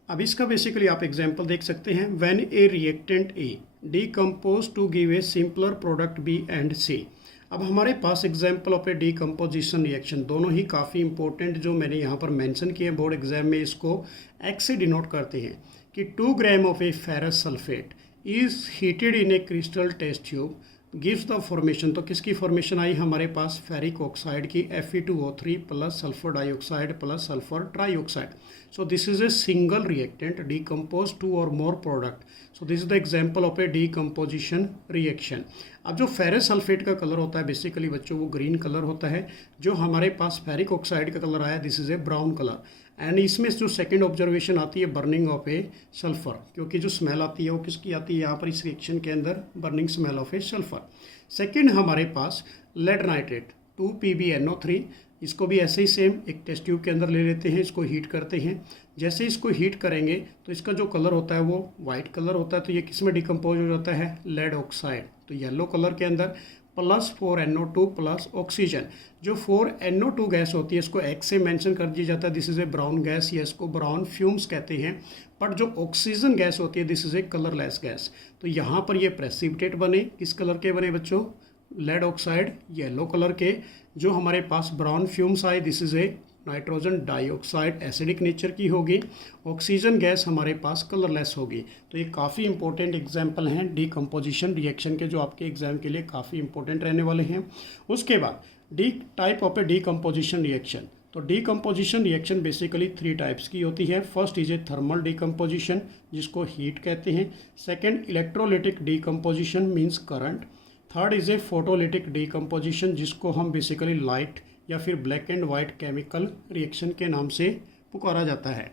अब इसका बेसिकली आप एग्जाम्पल देख सकते हैं, when a reactant A decompose to give a simpler product B and C. अब हमारे पास example of a decomposition reaction, दोनों ही काफ़ी इंपॉर्टेंट जो मैंने यहाँ पर मेंशन किए बोर्ड एग्जाम में, इसको एक्स से डिनोट करते हैं कि 2 gram of a ferrous sulphate is heated in a crystal test tube gives the formation. तो किसकी फॉर्मेशन आई हमारे पास, फेरिक ऑक्साइड की, Fe2O3 plus sulphur dioxide plus sulphur trioxide. So this is a single reactant decompose 2 और more product. So this is the example of a decomposition reaction. अब जो ferrous sulphate का colour होता है basically बच्चों, वो green colour होता है। जो हमारे पास फेरिक ऑक्साइड का कलर आया, this is A brown colour. And इसमें जो सेकंड ऑब्जर्वेशन आती है, बर्निंग ऑफ ए सल्फर, क्योंकि जो स्मेल आती है वो किसकी आती है यहाँ पर इस रिएक्शन के अंदर, burning smell of a sulphur. Second हमारे पास लेड नाइट्रेट 2PbNO3, इसको भी ऐसे ही सेम एक टेस्ट ट्यूब के अंदर ले लेते हैं, इसको हीट करते हैं। जैसे इसको हीट करेंगे तो इसका जो कलर होता है वो वाइट कलर होता है। तो ये किस में डिकम्पोज हो जाता है, लेड ऑक्साइड, तो येलो कलर के अंदर, प्लस 4NO2 प्लस ऑक्सीजन। जो 4NO2 गैस होती है इसको एक्स से मेंशन कर दिया जाता है, this is A brown gas, या इसको ब्राउन फ्यूम्स कहते हैं। बट जो ऑक्सीजन गैस होती है, this is A colourless gas. तो यहाँ पर ये प्रेसिपिटेट बने, किस कलर के बने बच्चों, लेड ऑक्साइड येलो कलर के। जो हमारे पास ब्राउन फ्यूम्स आए, this is A nitrogen dioxide acidic nature की होगी। ऑक्सीजन गैस हमारे पास कलरलेस होगी। तो ये काफ़ी इंपॉर्टेंट एग्जाम्पल हैं डीकम्पोजिशन रिएक्शन के, जो आपके एग्जाम के लिए काफ़ी इंपॉर्टेंट रहने वाले हैं। उसके बाद D type of a decomposition reaction. तो डीकम्पोजिशन रिएक्शन बेसिकली 3 टाइप्स की होती है। First is A thermal decomposition, जिसको हीट कहते हैं। Second electrolytic decomposition means current. Third is a photolytic decomposition, जिसको हम बेसिकली लाइट या फिर black and white chemical reaction के नाम से पुकारा जाता है।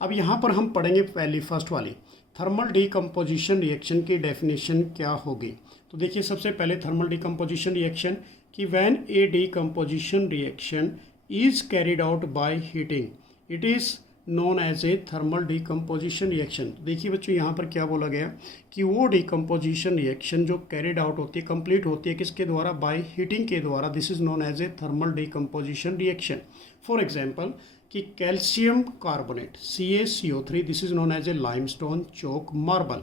अब यहाँ पर हम पढ़ेंगे पहली फर्स्ट वाली, थर्मल डीकम्पोजिशन रिएक्शन की डेफिनेशन क्या होगी। तो देखिए सबसे पहले थर्मल डीकम्पोजिशन रिएक्शन कि when a decomposition reaction is carried out by heating it is known as a thermal decomposition reaction. देखिए बच्चों यहाँ पर क्या बोला गया कि वो डीकम्पोजिशन रिएक्शन जो कैरिड आउट होती है, कंप्लीट होती है किसके द्वारा, बाय हीटिंग के द्वारा, this is known as a thermal decomposition reaction. For example कि calcium carbonate CaCO3, this is known as a limestone chalk marble.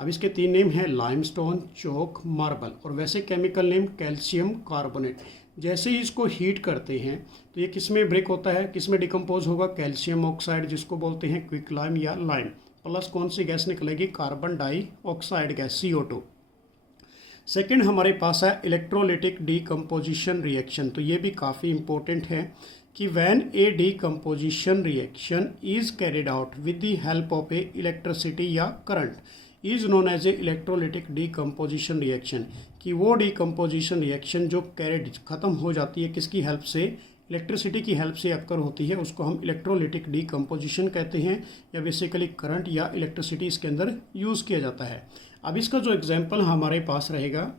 अब इसके 3 नेम हैं, लाइमस्टोन चोक मार्बल, और वैसे केमिकल नेम कैल्शियम कार्बोनेट। जैसे ही इसको हीट करते हैं तो ये किस में ब्रेक होता है, किस में डिकम्पोज होगा, कैल्शियम ऑक्साइड जिसको बोलते हैं क्विक लाइम या लाइम, प्लस कौन सी गैस निकलेगी, carbon dioxide gas CO2। Second हमारे पास है इलेक्ट्रोलिटिक डीकम्पोजिशन रिएक्शन। तो ये भी काफ़ी इंपॉर्टेंट है कि when a decomposition reaction is carried out with the help of a electricity या current is known as a electrolytic decomposition reaction. कि वो डीकम्पोजिशन रिएक्शन जो कैरिड खत्म हो जाती है किसकी हेल्प से, इलेक्ट्रिसिटी की हेल्प से अक्कर होती है, उसको हम इलेक्ट्रोलिटिक डीकम्पोजिशन कहते हैं, या बेसिकली करंट या इलेक्ट्रिसिटी इसके अंदर यूज़ किया जाता है। अब इसका जो एग्जाम्पल हमारे पास रहेगा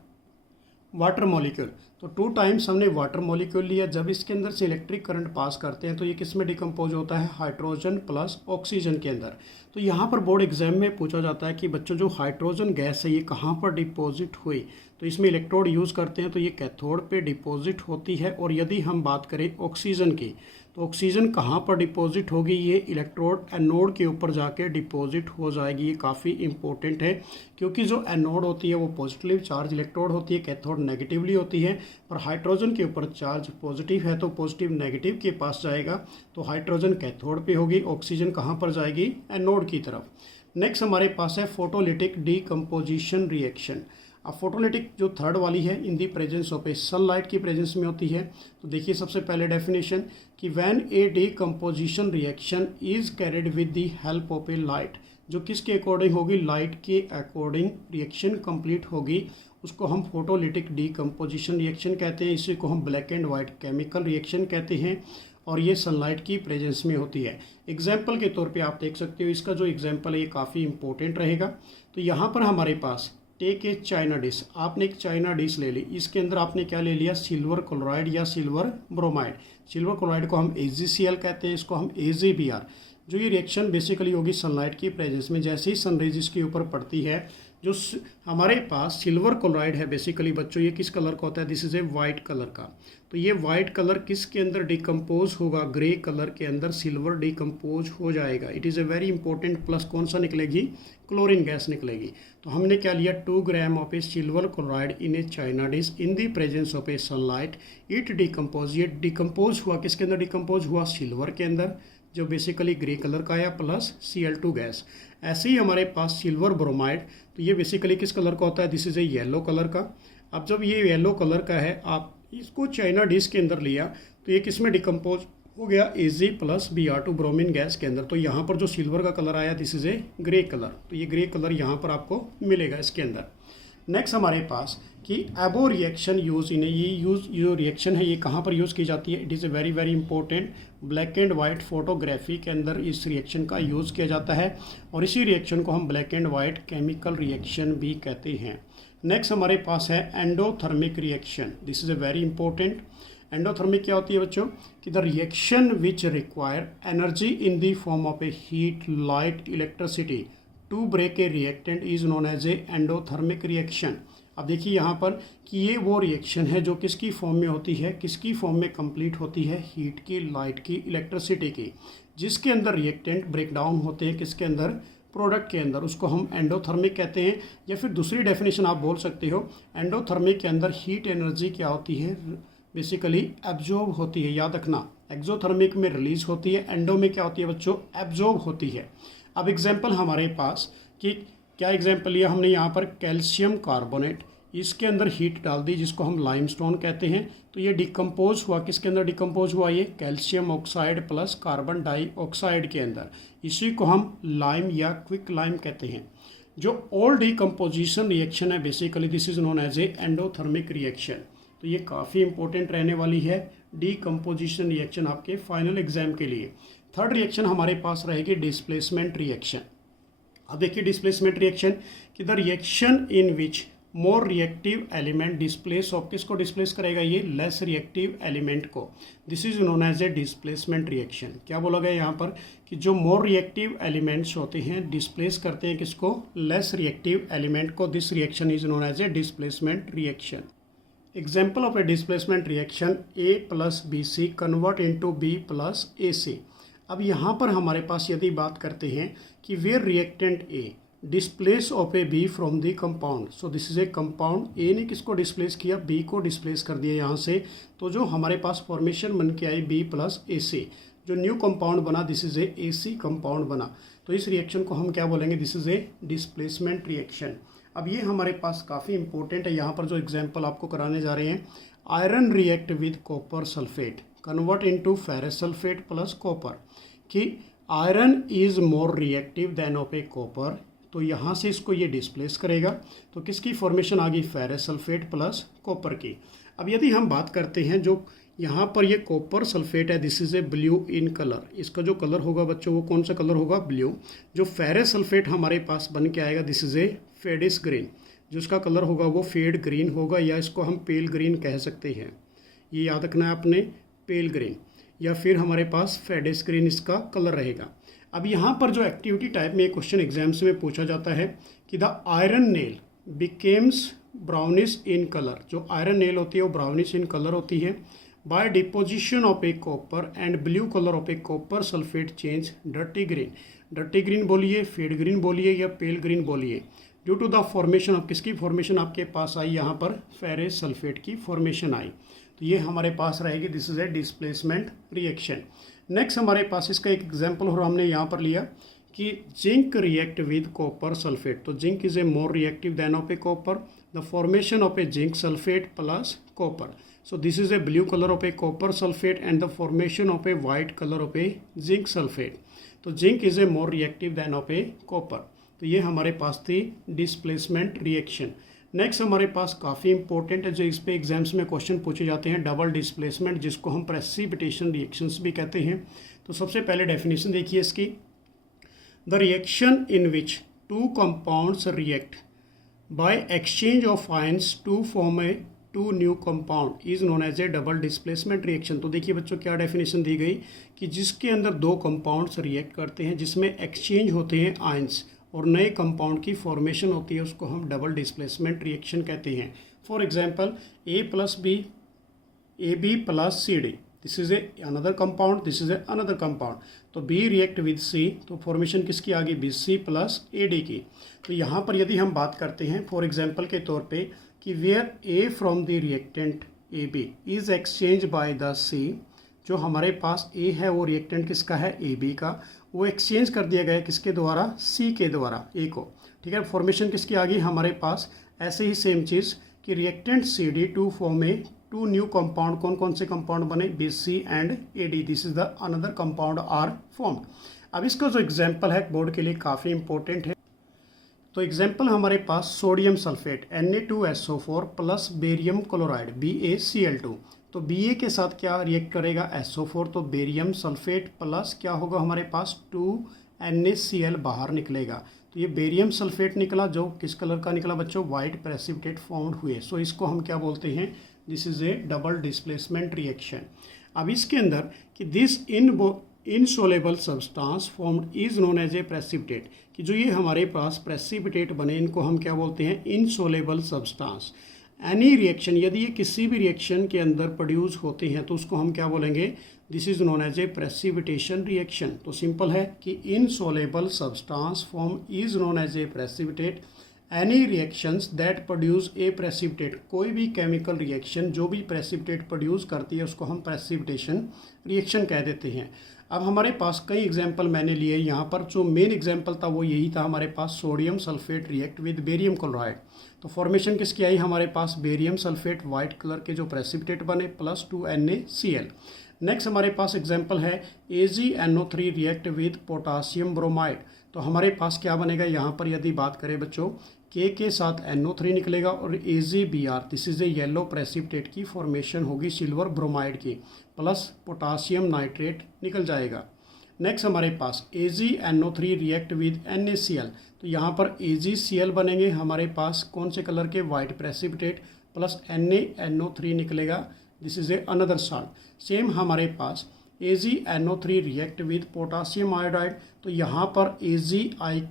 वाटर मॉलिक्यूल। तो 2 टाइम्स हमने वाटर मॉलिक्यूल लिया, जब इसके अंदर से इलेक्ट्रिक करंट पास करते हैं तो ये किस में डिकम्पोज होता है, हाइड्रोजन प्लस ऑक्सीजन के अंदर। तो यहाँ पर बोर्ड एग्जाम में पूछा जाता है कि बच्चों जो हाइड्रोजन गैस है ये कहाँ पर डिपॉजिट हुई, तो इसमें इलेक्ट्रोड यूज़ करते हैं तो ये कैथोड पे डिपॉजिट होती है। और यदि हम बात करें ऑक्सीजन की, तो ऑक्सीजन कहाँ पर डिपॉजिट होगी, ये इलेक्ट्रोड एनोड के ऊपर जाके डिपॉजिट हो जाएगी। ये काफ़ी इंपॉर्टेंट है क्योंकि जो एनोड होती है वो पॉजिटिवली चार्ज इलेक्ट्रोड होती है, कैथोड नेगेटिवली होती है। पर हाइड्रोजन के ऊपर चार्ज पॉजिटिव है तो पॉजिटिव नेगेटिव के पास जाएगा, तो हाइड्रोजन कैथोड पे होगी, ऑक्सीजन कहाँ पर जाएगी, एनोड की तरफ। नेक्स्ट हमारे पास है फोटोलिटिक डीकम्पोजिशन रिएक्शन। अब फोटोलिटिक जो थर्ड वाली है, in the presence of a sunlight की प्रेजेंस में होती है। तो देखिए सबसे पहले डेफिनेशन कि when a decomposition reaction is carried with the help of a light, जो किसके अकॉर्डिंग होगी, लाइट के अकॉर्डिंग रिएक्शन कंप्लीट होगी, उसको हम फोटोलिटिक डीकम्पोजिशन रिएक्शन कहते हैं। इसी को हम black and white chemical reaction कहते हैं, और ये सनलाइट की प्रेजेंस में होती है। एग्जाम्पल के तौर पे आप देख सकते हो, इसका जो एग्जाम्पल है ये काफ़ी इंपॉर्टेंट रहेगा। तो यहाँ पर हमारे पास टेक ए चाइना डिश, आपने एक चाइना डिश ले ली, इसके अंदर आपने क्या ले लिया, सिल्वर क्लोराइड या सिल्वर ब्रोमाइड। सिल्वर क्लोराइड को हम AgCl कहते हैं, इसको हम AgBr। जो ये रिएक्शन बेसिकली होगी सनलाइट की प्रेजेंस में, जैसे ही सन रेज इसके ऊपर पड़ती है, जो हमारे पास सिल्वर क्लोराइड है बेसिकली बच्चों, ये किस कलर का होता है, this is A white colour का। तो ये वाइट कलर किसके अंदर डिकम्पोज होगा, ग्रे कलर के अंदर सिल्वर डिकम्पोज हो जाएगा। It is a very important plus कौन सा निकलेगी, क्लोरीन गैस निकलेगी। तो हमने क्या लिया, 2 gram of A silver chloride in A China dish in the presence of a sunlight, it decompose. ये डिकम्पोज हुआ किसके अंदर, डिकम्पोज हुआ सिल्वर के अंदर जो बेसिकली ग्रे कलर का आया, प्लस Cl2 गैस। ऐसे ही हमारे पास सिल्वर ब्रोमाइड, तो ये बेसिकली किस कलर का होता है, this is A yellow colour का। अब जब ये येलो कलर का है, आप इसको चाइना डिश के अंदर लिया तो ये किस में डिकम्पोज हो गया, Ag plus Br2 bromine gas के अंदर। तो यहाँ पर जो सिल्वर का कलर आया, this is A grey colour. तो ये ग्रे कलर यहाँ पर आपको मिलेगा इसके अंदर। नेक्स्ट हमारे पास कि एबो रिएक्शन यूज इन, ये जो रिएक्शन है ये कहाँ पर यूज़ की जाती है, it is a very very important, black and white photography के अंदर इस रिएक्शन का यूज़ किया जाता है, और इसी रिएक्शन को हम black and white chemical reaction भी कहते हैं। नेक्स्ट हमारे पास है endothermic reaction, this is a very important. Endothermic क्या होती है बच्चों, कि the reaction which require energy in the form of a heat, light, electricity to break a reactant is known as a endothermic reaction. अब देखिए यहाँ पर कि ये वो रिएक्शन है जो किसकी फॉर्म में होती है, किसकी फॉर्म में कंप्लीट होती है, हीट की, लाइट की, इलेक्ट्रिसिटी की, जिसके अंदर रिएक्टेंट ब्रेक डाउन होते हैं किसके अंदर, प्रोडक्ट के अंदर। उसको हम एंडोथर्मिक कहते हैं, या फिर दूसरी डेफिनेशन आप बोल सकते हो, एंडोथर्मिक के अंदर हीट एनर्जी क्या होती है, बेसिकली एब्जॉर्ब होती है। याद रखना, एक्सोथर्मिक में रिलीज होती है, एंडो में क्या होती है बच्चों, एब्जॉर्ब होती है। अब एग्जाम्पल हमारे पास कि क्या एग्जाम्पल लिया हमने यहाँ पर, कैल्शियम कार्बोनेट, इसके अंदर हीट डाल दी जिसको हम लाइमस्टोन कहते हैं। तो ये डिकम्पोज हुआ किसके अंदर, डिकम्पोज हुआ ये calcium oxide plus carbon dioxide के अंदर। इसी को हम लाइम या क्विक लाइम कहते हैं। जो ऑल डिकम्पोजिशन रिएक्शन है basically this is known as a endothermic reaction. तो ये काफ़ी इंपॉर्टेंट रहने वाली है डिकम्पोजिशन रिएक्शन आपके फाइनल एग्जाम के लिए। थर्ड रिएक्शन हमारे पास रहेगी डिस्प्लेसमेंट रिएक्शन। अब देखिए डिस्प्लेसमेंट रिएक्शन कि the reaction in which more reactive element displace of, किसको डिस्प्लेस करेगा, ये लेस रिएक्टिव एलिमेंट को। This is known as a displacement reaction. क्या बोला गया यहाँ पर कि जो मोर रिएक्टिव एलिमेंट्स होते हैं डिस्प्लेस करते हैं किसको, लेस रिएक्टिव एलिमेंट को। This reaction is known as a displacement reaction. Example of a displacement reaction, A plus BC convert into B plus AC। अब यहाँ पर हमारे पास यदि बात करते हैं कि where reactant A displace of a B from the compound, so this is a compound, A ने किसको डिस्प्लेस किया, B को डिस्प्लेस कर दिया यहाँ से। तो जो हमारे पास फॉर्मेशन बन के आई B प्लस AC, जो न्यू कंपाउंड बना this is A AC compound बना। तो इस रिएक्शन को हम क्या बोलेंगे, this is A displacement reaction. अब ये हमारे पास काफ़ी इंपॉर्टेंट है, यहाँ पर जो एग्जाम्पल आपको कराने जा रहे हैं, iron react with copper sulphate convert into ferrous sulphate plus copper, कि iron is more reactive than of a copper. तो यहाँ से इसको ये डिस्प्लेस करेगा, तो किसकी फॉर्मेशन आ गई, फेरस सल्फेट प्लस कॉपर की। अब यदि हम बात करते हैं जो यहाँ पर ये कॉपर सल्फेट है, this is A blue in colour, इसका जो कलर होगा बच्चों वो कौन सा कलर होगा, ब्लू। जो फेरस सल्फेट हमारे पास बन के आएगा दिस इज ए फेडिस ग्रीन, जो इसका कलर होगा वो फेड ग्रीन होगा, या इसको हम पेल ग्रीन कह सकते हैं। ये याद रखना है आपने, पेल ग्रीन, या फिर हमारे पास फेडिस ग्रीन इसका कलर रहेगा। अब यहाँ पर जो एक्टिविटी टाइप में क्वेश्चन एग्जाम्स में पूछा जाता है कि the iron nail becomes brownish in colour, जो आयरन नेल होती है वो ब्राउनिश इन कलर होती है, by deposition of a copper and blue colour of a copper sulphate change dirty green. Dirty green बोलिए, फेड ग्रीन बोलिए, या pale green बोलिए, due to the formation of, किसकी फॉर्मेशन आपके पास आई, यहाँ पर फेरस सल्फेट की फॉर्मेशन आई। तो ये हमारे पास रहेगी, this is A displacement reaction. Next हमारे पास इसका एक एग्जाम्पल और हमने यहाँ पर लिया कि zinc react with copper sulphate. तो zinc is a more reactive than of a copper, the formation of a zinc sulphate plus copper. So this is a blue color of a copper sulfate and the formation of a white color of a zinc sulfate. तो zinc is a more reactive than of a copper. तो ये हमारे पास थी displacement reaction. Next हमारे पास काफ़ी important है जो इस पे एग्जाम्स में क्वेश्चन पूछे जाते हैं, डबल डिस्प्लेसमेंट, जिसको हम प्रेसिपिटेशन रिएक्शंस भी कहते हैं। तो सबसे पहले डेफिनेशन देखिए इसकी, the reaction in which two compounds react by exchange of ions to form a two new compound is known as a double displacement reaction. तो देखिए बच्चों क्या डेफिनेशन दी गई कि जिसके अंदर दो कंपाउंड्स रिएक्ट करते हैं जिसमें एक्सचेंज होते हैं आयंस और नए कंपाउंड की फॉर्मेशन होती है उसको हम डबल डिस्प्लेसमेंट रिएक्शन कहते हैं। For example A plus B, A B plus C D, this is a another compound, this is a another compound. तो बी रिएक्ट विद सी, तो फॉर्मेशन किसकी आ गई, B C plus A D की। तो यहाँ पर यदि हम बात करते हैं फॉर एग्जांपल के तौर पे कि where A from the reactant A B is exchange by the C, जो हमारे पास ए है वो रिएक्टेंट किसका है, ए बी का, वो एक्सचेंज कर दिया गया है किसके द्वारा, सी के द्वारा, ए को। ठीक है, फॉर्मेशन किसकी आ गई हमारे पास। ऐसे ही सेम चीज़ कि reactant C D to form a two new compound, कौन कौन से कंपाउंड बने, B C and A D, this is the another compound are formed. अब इसका जो एग्जाम्पल है बोर्ड के लिए काफ़ी इंपॉर्टेंट है। तो एग्जाम्पल हमारे पास sodium sulphate Na2SO4 plus barium chloride BaCl2। तो Ba के साथ क्या रिएक्ट करेगा, SO4, तो बेरियम सल्फेट प्लस क्या होगा हमारे पास 2NaCl बाहर निकलेगा। तो ये बेरियम सल्फेट निकला जो किस कलर का निकला बच्चों, वाइट प्रेसिपिटेट फॉर्म्ड हुए। सो इसको हम क्या बोलते हैं, this is a double displacement reaction. अब इसके अंदर कि this insoluble substance formed is known as a precipitate, कि जो ये हमारे पास प्रेसिपिटेट बने इनको हम क्या बोलते हैं, इनसोलेबल सब्सटेंस। एनी रिएक्शन, यदि ये किसी भी रिएक्शन के अंदर प्रोड्यूस होते हैं तो उसको हम क्या बोलेंगे, this is known as a precipitation reaction. तो सिंपल है कि insoluble substance form is known as a precipitate. Any reactions that produce a precipitate, कोई भी केमिकल रिएक्शन जो भी प्रेसिपिटेट प्रोड्यूस करती है उसको हम प्रेसिपिटेशन रिएक्शन कह देते हैं। अब हमारे पास कई एग्जाम्पल मैंने लिए यहाँ पर, जो मेन एग्जाम्पल था वो यही था हमारे पास, sodium sulphate react with barium chloride. तो फॉर्मेशन किसकी आई हमारे पास, बेरियम सल्फेट वाइट कलर के जो प्रेसिपिटेट बने प्लस 2NaCl। नेक्स्ट हमारे पास एग्जाम्पल है AgNO3 react with potassium bromide. तो हमारे पास क्या बनेगा यहाँ पर, यदि बात करें बच्चों, के साथ NO3 निकलेगा और AgBr, this is A yellow precipitate की फॉर्मेशन होगी सिल्वर ब्रोमाइड की, प्लस पोटासियम नाइट्रेट निकल जाएगा। नेक्स्ट हमारे पास AgNO3 रिएक्ट विद NaCl। तो यहाँ पर AgCl बनेंगे हमारे पास कौन से कलर के, वाइट प्रेसिपिटेट, प्लस NaNO3 निकलेगा, this is a another salt. Same हमारे पास AgNO3 react with potassium iodide. तो यहाँ पर Agi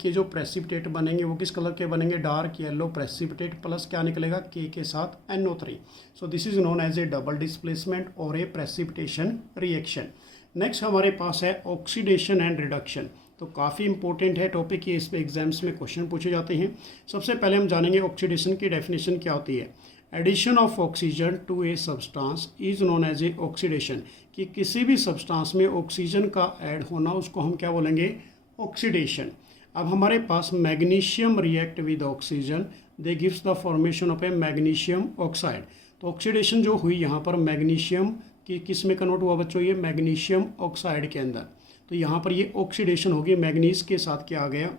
के जो प्रेसिपिटेट बनेंगे वो किस कलर के बनेंगे, डार्क येलो प्रेसिपिटेट, प्लस क्या निकलेगा, के साथ NO3। So this is known as a double displacement और ए प्रेसिपिटेशन रिएक्शन। नेक्स्ट हमारे पास है ऑक्सीडेशन एंड रिडक्शन। तो काफ़ी इंपॉर्टेंट है टॉपिक, ये इस पे एग्जाम्स में क्वेश्चन पूछे जाते हैं। सबसे पहले हम जानेंगे ऑक्सीडेशन की डेफिनेशन क्या होती है। Addition of oxygen to a substance is known as a oxidation, कि किसी भी सब्सटेंस में ऑक्सीजन का ऐड होना उसको हम क्या बोलेंगे, ऑक्सीडेशन। अब हमारे पास magnesium react with oxygen, they gives the formation of a magnesium oxide. तो ऑक्सीडेशन जो हुई यहाँ पर मैग्नीशियम की किस में कन्वर्ट हुआ बच्चों, ये मैग्नीशियम ऑक्साइड के अंदर। तो यहाँ पर ये ऑक्सीडेशन होगी, मैग्नीज के साथ क्या आ गया,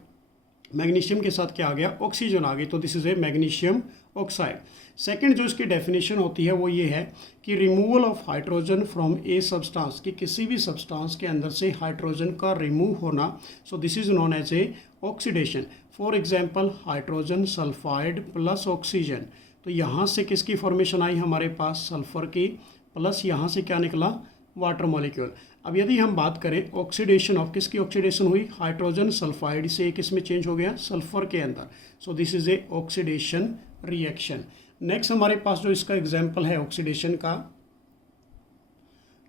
मैग्नीशियम के साथ क्या आ गया, ऑक्सीजन आ गई। तो this is a magnesium oxide. Second जो इसकी डेफिनेशन होती है वो ये है कि removal of hydrogen from a substance, कि किसी भी सब्सटेंस के अंदर से हाइड्रोजन का रिमूव होना। So this is known as a oxidation. For example hydrogen sulphide plus oxygen. तो यहाँ से किसकी फॉर्मेशन आई हमारे पास, सल्फर की, प्लस यहाँ से क्या निकला, वाटर मॉलिक्यूल। अब यदि हम बात करें ऑक्सीडेशन ऑफ, किसकी ऑक्सीडेशन हुई, हाइड्रोजन सल्फाइड से किस में चेंज हो गया, सल्फर के अंदर। So this is a oxidation reaction. Next हमारे पास जो इसका एग्जाम्पल है ऑक्सीडेशन का,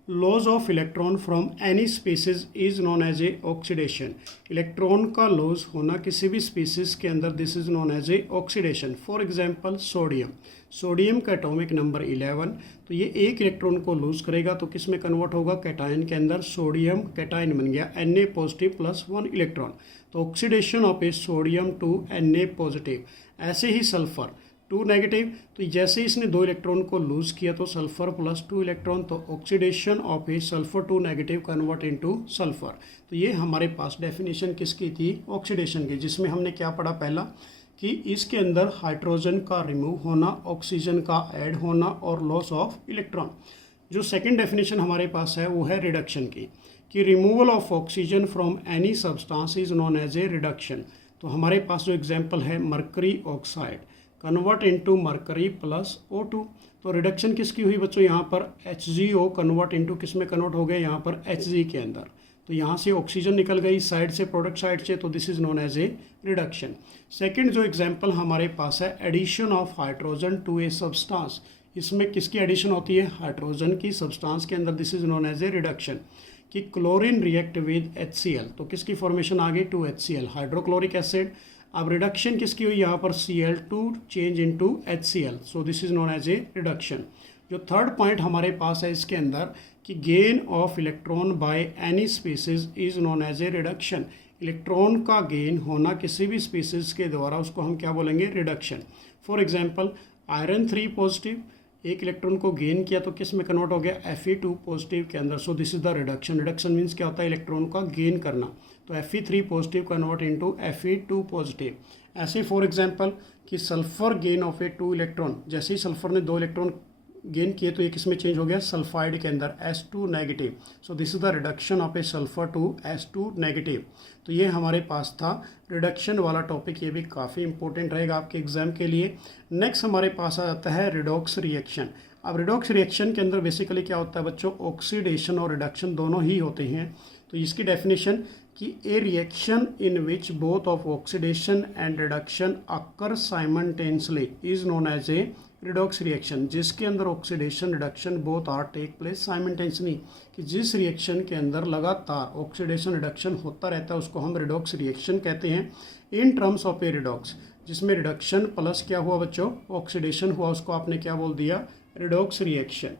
loss of electron from any species is known as a oxidation. Electron का लॉस होना किसी भी स्पीसीज के अंदर, this is known as a oxidation. For example sodium, sodium का एटॉमिक नंबर 11, तो ये एक इलेक्ट्रॉन को लूज करेगा तो किस में कन्वर्ट होगा, कैटायन के अंदर। सोडियम कैटायन बन गया Na पॉजिटिव प्लस 1 इलेक्ट्रॉन। तो oxidation of a sodium to Na positive. ऐसे ही सल्फर 2 नेगेटिव, तो जैसे इसने 2 इलेक्ट्रॉन को लूज किया तो सल्फर प्लस 2 इलेक्ट्रॉन, तो oxidation of a sulphur 2 negative convert into sulphur. तो ये हमारे पास डेफिनेशन किसकी थी, ऑक्सीडेशन की, जिसमें हमने क्या पढ़ा पहला, कि इसके अंदर हाइड्रोजन का रिमूव होना, ऑक्सीजन का ऐड होना और लॉस ऑफ इलेक्ट्रॉन। जो सेकेंड डेफिनेशन हमारे पास है वो है रिडक्शन की, कि removal of oxygen from any substance is known as a reduction. तो हमारे पास जो एग्जाम्पल है mercury oxide, convert into mercury plus O2। तो रिडक्शन किसकी हुई बच्चों, यहाँ पर HgO कन्वर्ट इनटू किस में कन्वर्ट हो गया, यहाँ पर Hg के अंदर। तो यहाँ से ऑक्सीजन निकल गई साइड से, प्रोडक्ट साइड से, तो this is known as a reduction. Second जो एग्जांपल हमारे पास है, addition of hydrogen to a substance. इसमें किसकी एडिशन होती है, हाइड्रोजन की सब्सटेंस के अंदर, this is known as a reduction. कि क्लोरीन रिएक्ट विद HCl, तो किसकी फॉर्मेशन आ गई, 2HCl हाइड्रोक्लोरिक एसिड। अब रिडक्शन किसकी हुई, यहाँ पर Cl2 change into HCl, so this is known as a reduction. जो थर्ड पॉइंट हमारे पास है इसके अंदर कि gain of electron by any species is known as a reduction. Electron का गेन होना किसी भी स्पीसीज के द्वारा, उसको हम क्या बोलेंगे, reduction. For example iron 3 positive, एक इलेक्ट्रॉन को गेन किया तो किस में कन्वर्ट हो गया, Fe2 पॉजिटिव के अंदर, so this is the reduction. Reduction means क्या होता है, इलेक्ट्रॉन का गेन करना, तो Fe3 positive convert into Fe2 positive. ऐसे फॉर एग्जांपल कि sulphur gain of A 2 electron, जैसे ही सल्फर ने 2 इलेक्ट्रॉन गेन किए तो ये किस में चेंज हो गया, सल्फाइड के अंदर, S2 negative, so this is the reduction of a sulphur to S2 negative. तो ये हमारे पास था रिडक्शन वाला टॉपिक, ये भी काफ़ी इंपॉर्टेंट रहेगा आपके एग्जाम के लिए। नेक्स्ट हमारे पास आ जाता है रिडॉक्स रिएक्शन। अब रिडॉक्स रिएक्शन के अंदर बेसिकली क्या होता है बच्चों, ऑक्सीडेशन और रिडक्शन दोनों ही होते हैं। तो इसकी डेफिनेशन कि a reaction in which both of oxidation and reduction occur simultaneously is known as a redox reaction. जिसके अंदर oxidation reduction both are take place simultaneously, कि जिस रिएक्शन के अंदर लगातार ऑक्सीडेशन रिडक्शन होता रहता है उसको हम रिडॉक्स रिएक्शन कहते हैं। In terms of A redox, जिसमें रिडक्शन प्लस क्या हुआ बच्चों, ऑक्सीडेशन हुआ, उसको आपने क्या बोल दिया, रिडॉक्स रिएक्शन।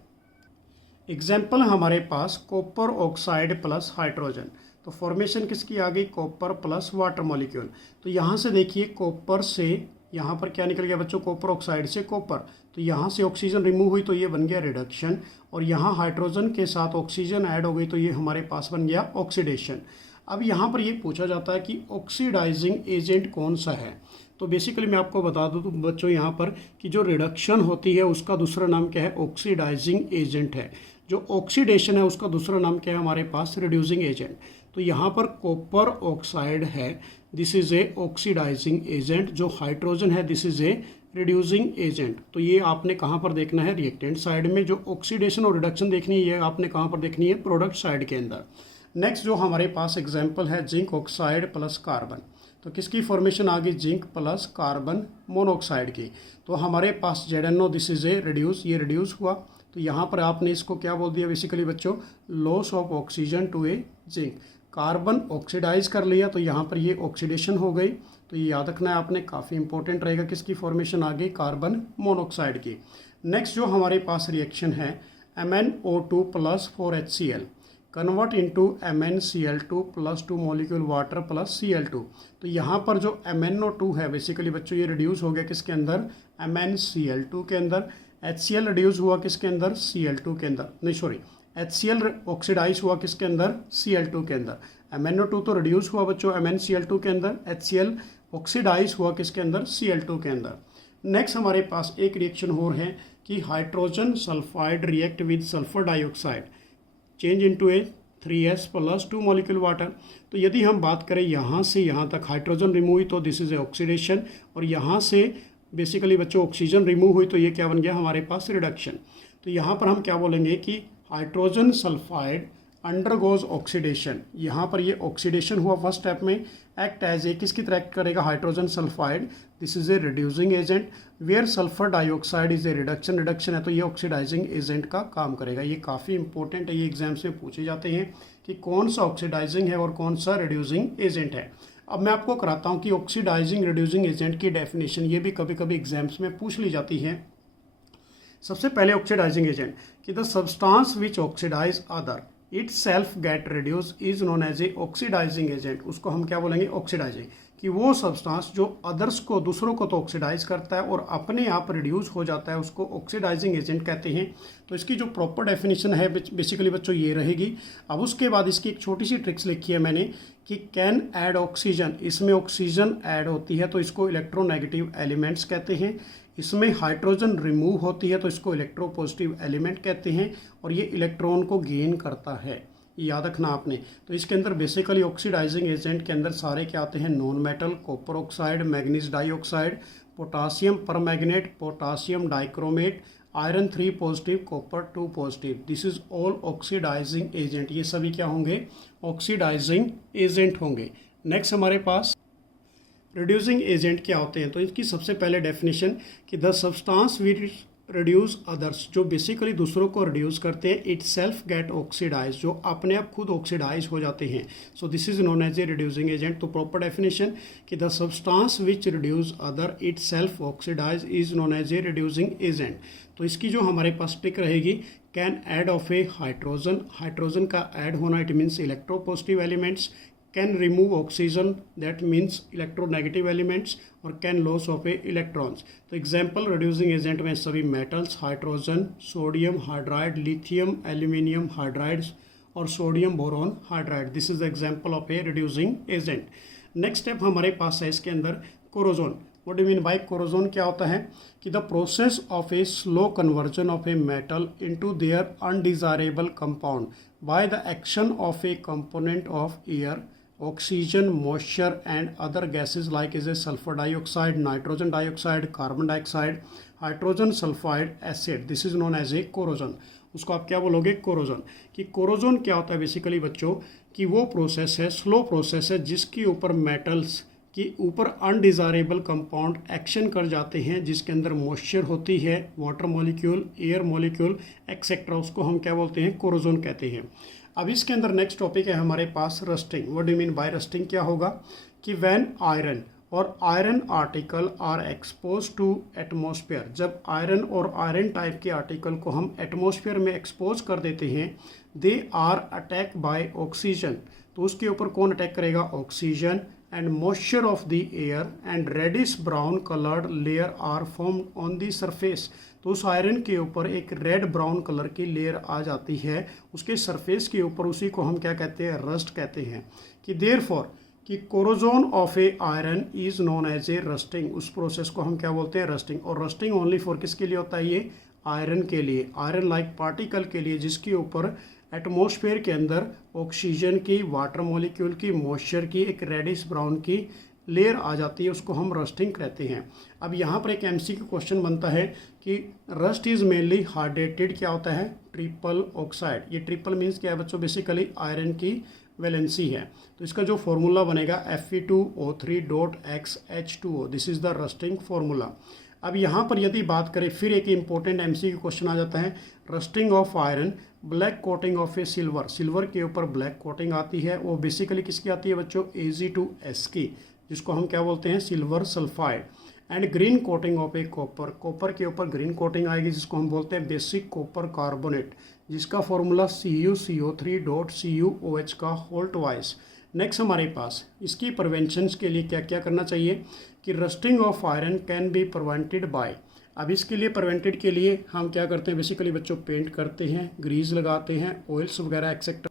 एग्जाम्पल हमारे पास कॉपर ऑक्साइड प्लस हाइड्रोजन, तो फॉर्मेशन किसकी आ गई, कॉपर प्लस वाटर मॉलिक्यूल। तो यहाँ से देखिए कॉपर से यहाँ पर क्या निकल गया बच्चों, कॉपर ऑक्साइड से कॉपर, तो यहाँ से ऑक्सीजन रिमूव हुई तो ये बन गया रिडक्शन, और यहाँ हाइड्रोजन के साथ ऑक्सीजन ऐड हो गई तो ये हमारे पास बन गया ऑक्सीडेशन। अब यहाँ पर ये पूछा जाता है कि ऑक्सीडाइजिंग एजेंट कौन सा है। तो बेसिकली मैं आपको बता दूँ तो बच्चों यहाँ पर कि जो रिडक्शन होती है उसका दूसरा नाम क्या है, ऑक्सीडाइजिंग एजेंट है। जो ऑक्सीडेशन है उसका दूसरा नाम क्या है हमारे पास, रिड्यूसिंग एजेंट। तो यहाँ पर कॉपर ऑक्साइड है, this is a oxidising agent. जो हाइड्रोजन है this is a reducing agent. तो ये आपने कहाँ पर देखना है, रिएक्टेंट साइड में। जो ऑक्सीडेशन और रिडक्शन देखनी है ये आपने कहाँ पर देखनी है, प्रोडक्ट साइड के अंदर। नेक्स्ट जो हमारे पास एग्जाम्पल है जिंक ऑक्साइड प्लस कार्बन, तो किसकी फॉर्मेशन आ गई, जिंक प्लस कार्बन मोनोऑक्साइड की। तो हमारे पास ZnO, this is A reduce, ये रिड्यूस हुआ। तो यहाँ पर आपने इसको क्या बोल दिया बेसिकली बच्चों, loss of oxygen to a zinc. Carbon oxidise कर लिया तो यहाँ पर ये ऑक्सीडेशन हो गई। तो ये याद रखना है आपने, काफ़ी इंपॉर्टेंट रहेगा। किसकी फॉर्मेशन आ गई, कार्बन मोनोऑक्साइड की। नेक्स्ट जो हमारे पास रिएक्शन है MnO2 plus 4HCl convert into MnCl2 plus 2 molecule water plus Cl2। तो यहाँ पर जो MnO2 है बेसिकली बच्चों ये रिड्यूस हो गया किसके अंदर, MnCl2 के अंदर। HCl रिड्यूस हुआ किसके अंदर, Cl2 के अंदर, नहीं सॉरी, HCl ऑक्सीडाइज हुआ किसके अंदर, Cl2 के अंदर। MnO2 तो रिड्यूस हुआ बच्चों MnCl2 के अंदर, HCl ऑक्सीडाइज हुआ किसके अंदर, Cl2 के अंदर। नेक्स्ट हमारे पास एक रिएक्शन और है कि hydrogen sulphide react with sulphur dioxide change into A 3s plus 2 molecule water. तो यदि हम बात करें यहाँ से यहाँ तक हाइड्रोजन रिमूव हुई तो दिस इज ए ऑक्सीडेशन, और यहाँ से बेसिकली बच्चों ऑक्सीजन रिमूव हुई तो ये क्या बन गया हमारे पास, रिडक्शन। तो यहाँ पर हम क्या बोलेंगे कि हाइड्रोजन सल्फाइड अंडरगोज ऑक्सीडेशन। यहाँ पर ये ऑक्सीडेशन हुआ फर्स्ट स्टेप में, एक्ट एज ए किसकी तरह एक्ट करेगा, hydrogen sulphide, this is a reducing agent. Where sulphur dioxide is a reduction, reduction है तो ये ऑक्सीडाइजिंग एजेंट का काम करेगा। ये काफ़ी इंपॉर्टेंट है, ये एग्जाम्स में पूछे जाते हैं कि कौन सा ऑक्सीडाइजिंग है और कौन सा रिड्यूसिंग एजेंट है। अब मैं आपको कराता हूँ कि ऑक्सीडाइजिंग रिड्यूसिंग एजेंट की डेफिनेशन, ये भी कभी कभी एग्जाम्स में पूछ ली जाती है। सबसे पहले ऑक्सीडाइजिंग एजेंट कि the substance which oxidise other itself get reduce is known as a oxidising agent. उसको हम क्या बोलेंगे, ऑक्सीडाइजिंग, कि वो सब्सटेंस जो अदर्स को, दूसरों को तो ऑक्सीडाइज करता है और अपने आप रिड्यूस हो जाता है, उसको ऑक्सीडाइजिंग एजेंट कहते हैं। तो इसकी जो प्रॉपर डेफिनेशन है बेसिकली बच्चों ये रहेगी। अब उसके बाद इसकी एक छोटी सी ट्रिक्स लिखी है मैंने कि कैन ऐड ऑक्सीजन, इसमें ऑक्सीजन ऐड होती है तो इसको इलेक्ट्रोनेगेटिव एलिमेंट्स कहते हैं। इसमें हाइड्रोजन रिमूव होती है तो इसको इलेक्ट्रोपॉजिटिव एलिमेंट कहते हैं, और ये इलेक्ट्रॉन को गेन करता है, याद रखना आपने। तो इसके अंदर बेसिकली ऑक्सीडाइजिंग एजेंट के अंदर सारे क्या आते हैं, non metal, copper oxide, manganese dioxide, potassium permanganate, potassium dichromate, iron 3 positive, copper 2 positive. This is all oxidising agent. ये सभी क्या होंगे? ऑक्सीडाइजिंग एजेंट होंगे। नेक्स्ट हमारे पास रिड्यूसिंग एजेंट क्या होते हैं। तो इसकी सबसे पहले डेफिनेशन कि the substance which reduce others, जो बेसिकली दूसरों को रिड्यूस करते हैं, इट सेल्फ गेट ऑक्सीडाइज, जो अपने आप खुद ऑक्सीडाइज हो जाते हैं। So this is known as a reducing agent. तो प्रॉपर डेफिनेशन कि the substance which reduce other itself oxidise is known as a reducing agent. तो इसकी जो हमारे पास ट्रिक रहेगी, can add of a hydrogen, hydrogen का add होना, it means electropositive elements, can remove oxygen, that means electronegative elements, और can loss of a electrons। तो एग्जाम्पल रिड्यूसिंग एजेंट में सभी metals, hydrogen, sodium hydride, lithium aluminium hydrides और sodium boron hydride. This is example of a reducing agent. Next step हमारे पास है इसके अंदर corrosion. What do mean by corrosion? क्या होता है कि the process of a slow conversion of a metal into their undesirable compound by the action of a component of air, oxygen, moisture and other gases like is a sulfur dioxide, nitrogen dioxide, carbon dioxide, hydrogen sulfide acid। this is known as a corrosion। उसको आप क्या बोलोगे? Corrosion. कि corrosion क्या होता है basically बच्चों, कि वो प्रोसेस है, स्लो प्रोसेस है, जिसके ऊपर मेटल्स के ऊपर अनडिजायरेबल कंपाउंड एक्शन कर जाते हैं, जिसके अंदर मॉइस्चर होती है, water molecule, air molecule etcetera. उसको हम क्या बोलते हैं? कोरोजन कहते हैं। अब इसके अंदर नेक्स्ट टॉपिक है हमारे पास rusting. What do mean by rusting? क्या होगा कि व्हेन आयरन और iron article are expose to atmosphere, जब आयरन और आयरन टाइप के आर्टिकल को हम एटमॉस्फेयर में एक्सपोज कर देते हैं, they are attack by oxygen. तो उसके ऊपर कौन अटैक करेगा? Oxygen and moisture of the air and reddish brown colored layer are formed on the surface। तो उस आयरन के ऊपर एक रेड ब्राउन कलर की लेयर आ जाती है उसके सरफेस के ऊपर। उसी को हम क्या कहते हैं? रस्ट कहते हैं। कि देयरफॉर कि corrosion of a iron is known as a rusting. उस प्रोसेस को हम क्या बोलते हैं? रस्टिंग। और रस्टिंग ओनली फॉर किसके लिए होता है? ये आयरन के लिए, आयरन लाइक पार्टिकल के लिए, जिसके ऊपर एटमॉस्फेयर के अंदर ऑक्सीजन की, वाटर मॉलिक्यूल की, मॉइस्चर की एक रेडिश ब्राउन की लेयर आ जाती है, उसको हम रस्टिंग कहते हैं। अब यहाँ पर एक एमसीक्यू क्वेश्चन बनता है कि रस्ट इज मेनली हार्डेटेड क्या होता है? Triple oxide. ये ट्रिपल मीन्स क्या है बच्चों? बेसिकली आयरन की वैलेंसी है। तो इसका जो फॉर्मूला बनेगा Fe2O3.XH2O, this is the rusting formula. अब यहाँ पर यदि बात करें, फिर एक इंपॉर्टेंट एमसीक्यू क्वेश्चन आ जाता है, rusting of iron, black coating of A silver. Silver के ऊपर ब्लैक कोटिंग आती है, वो बेसिकली किसकी आती है बच्चों? Ag2S की, जिसको हम क्या बोलते हैं? Silver sulphide. And green coating of a copper, copper के ऊपर ग्रीन कोटिंग आएगी, जिसको हम बोलते हैं बेसिक कॉपर कार्बोनेट, जिसका फॉर्मूला CuCO3.CuOH का होल ट्वाइस। नेक्स्ट हमारे पास इसकी प्रिवेंशंस के लिए क्या क्या करना चाहिए कि rusting of iron can be prevented by. अब इसके लिए प्रिवेंटेड के लिए हम क्या करते हैं बेसिकली बच्चों? पेंट करते हैं, ग्रीस लगाते हैं, ऑयल्स वगैरह एक्सेट्रा।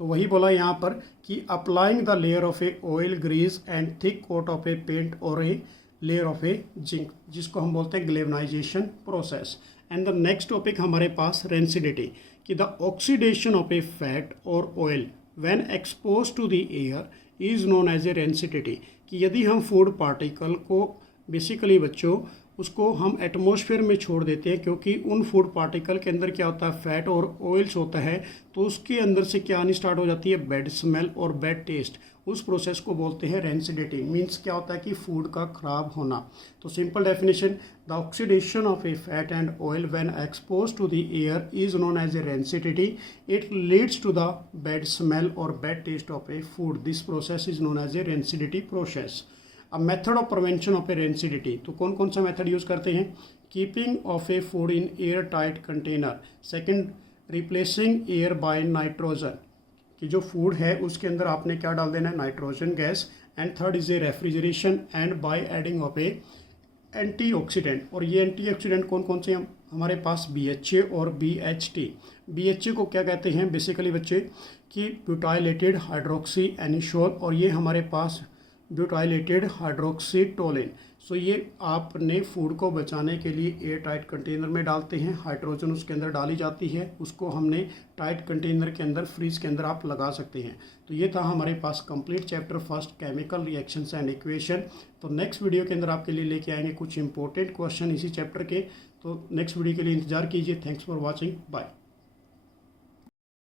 तो वही बोला यहाँ पर कि applying the layer of a oil, grease and thick coat of a paint और a layer of a zinc, जिसको हम बोलते हैं galvanisation process. And the next topic हमारे पास रेंसिडिटी, कि the oxidation of a fat और oil when expose to the air is known as a rancidity. कि यदि हम फूड पार्टिकल को बेसिकली बच्चों उसको हम एटमॉस्फेयर में छोड़ देते हैं, क्योंकि उन फूड पार्टिकल के अंदर क्या होता है? फैट और ऑयल्स होता है, तो उसके अंदर से क्या आनी स्टार्ट हो जाती है? बैड स्मेल और बैड टेस्ट। उस प्रोसेस को बोलते हैं रेंसिडिटी। मीन्स क्या होता है कि फूड का खराब होना। तो simple definition, the oxidation of a fat and oil when expose to the air is known as a rancidity. It leads to the bad smell और bad taste of a food. This process is known as a rancidity process. अब method of prevention of a rancidity, तो कौन कौन सा method use करते हैं? Keeping of a food in air tight container. Second, replacing air by nitrogen, कि जो food है उसके अंदर आपने क्या डाल देना है? Nitrogen gas. And third is a refrigeration and by adding of A antioxidant. और ये एंटीऑक्सीडेंट कौन कौन से हैं हमारे पास? BHA और BHT। BHA को क्या कहते हैं बेसिकली बच्चे? कि ब्यूटाइलेटेड हाइड्रोक्सी एनिशोल, और ये हमारे पास ब्यूटाइलेटेड हाइड्रोक्सीटोलिन। सो ये आपने फूड को बचाने के लिए एयर टाइट कंटेनर में डालते हैं, हाइड्रोजन उसके अंदर डाली जाती है, उसको हमने टाइट कंटेनर के अंदर फ्रीज के अंदर आप लगा सकते हैं। तो ये था हमारे पास complete chapter first chemical reactions and equation. तो नेक्स्ट वीडियो के अंदर आपके लिए लेके आएंगे कुछ इंपॉर्टेंट क्वेश्चन इसी चैप्टर के। तो नेक्स्ट वीडियो के लिए इंतजार कीजिए। Thanks for watching, bye.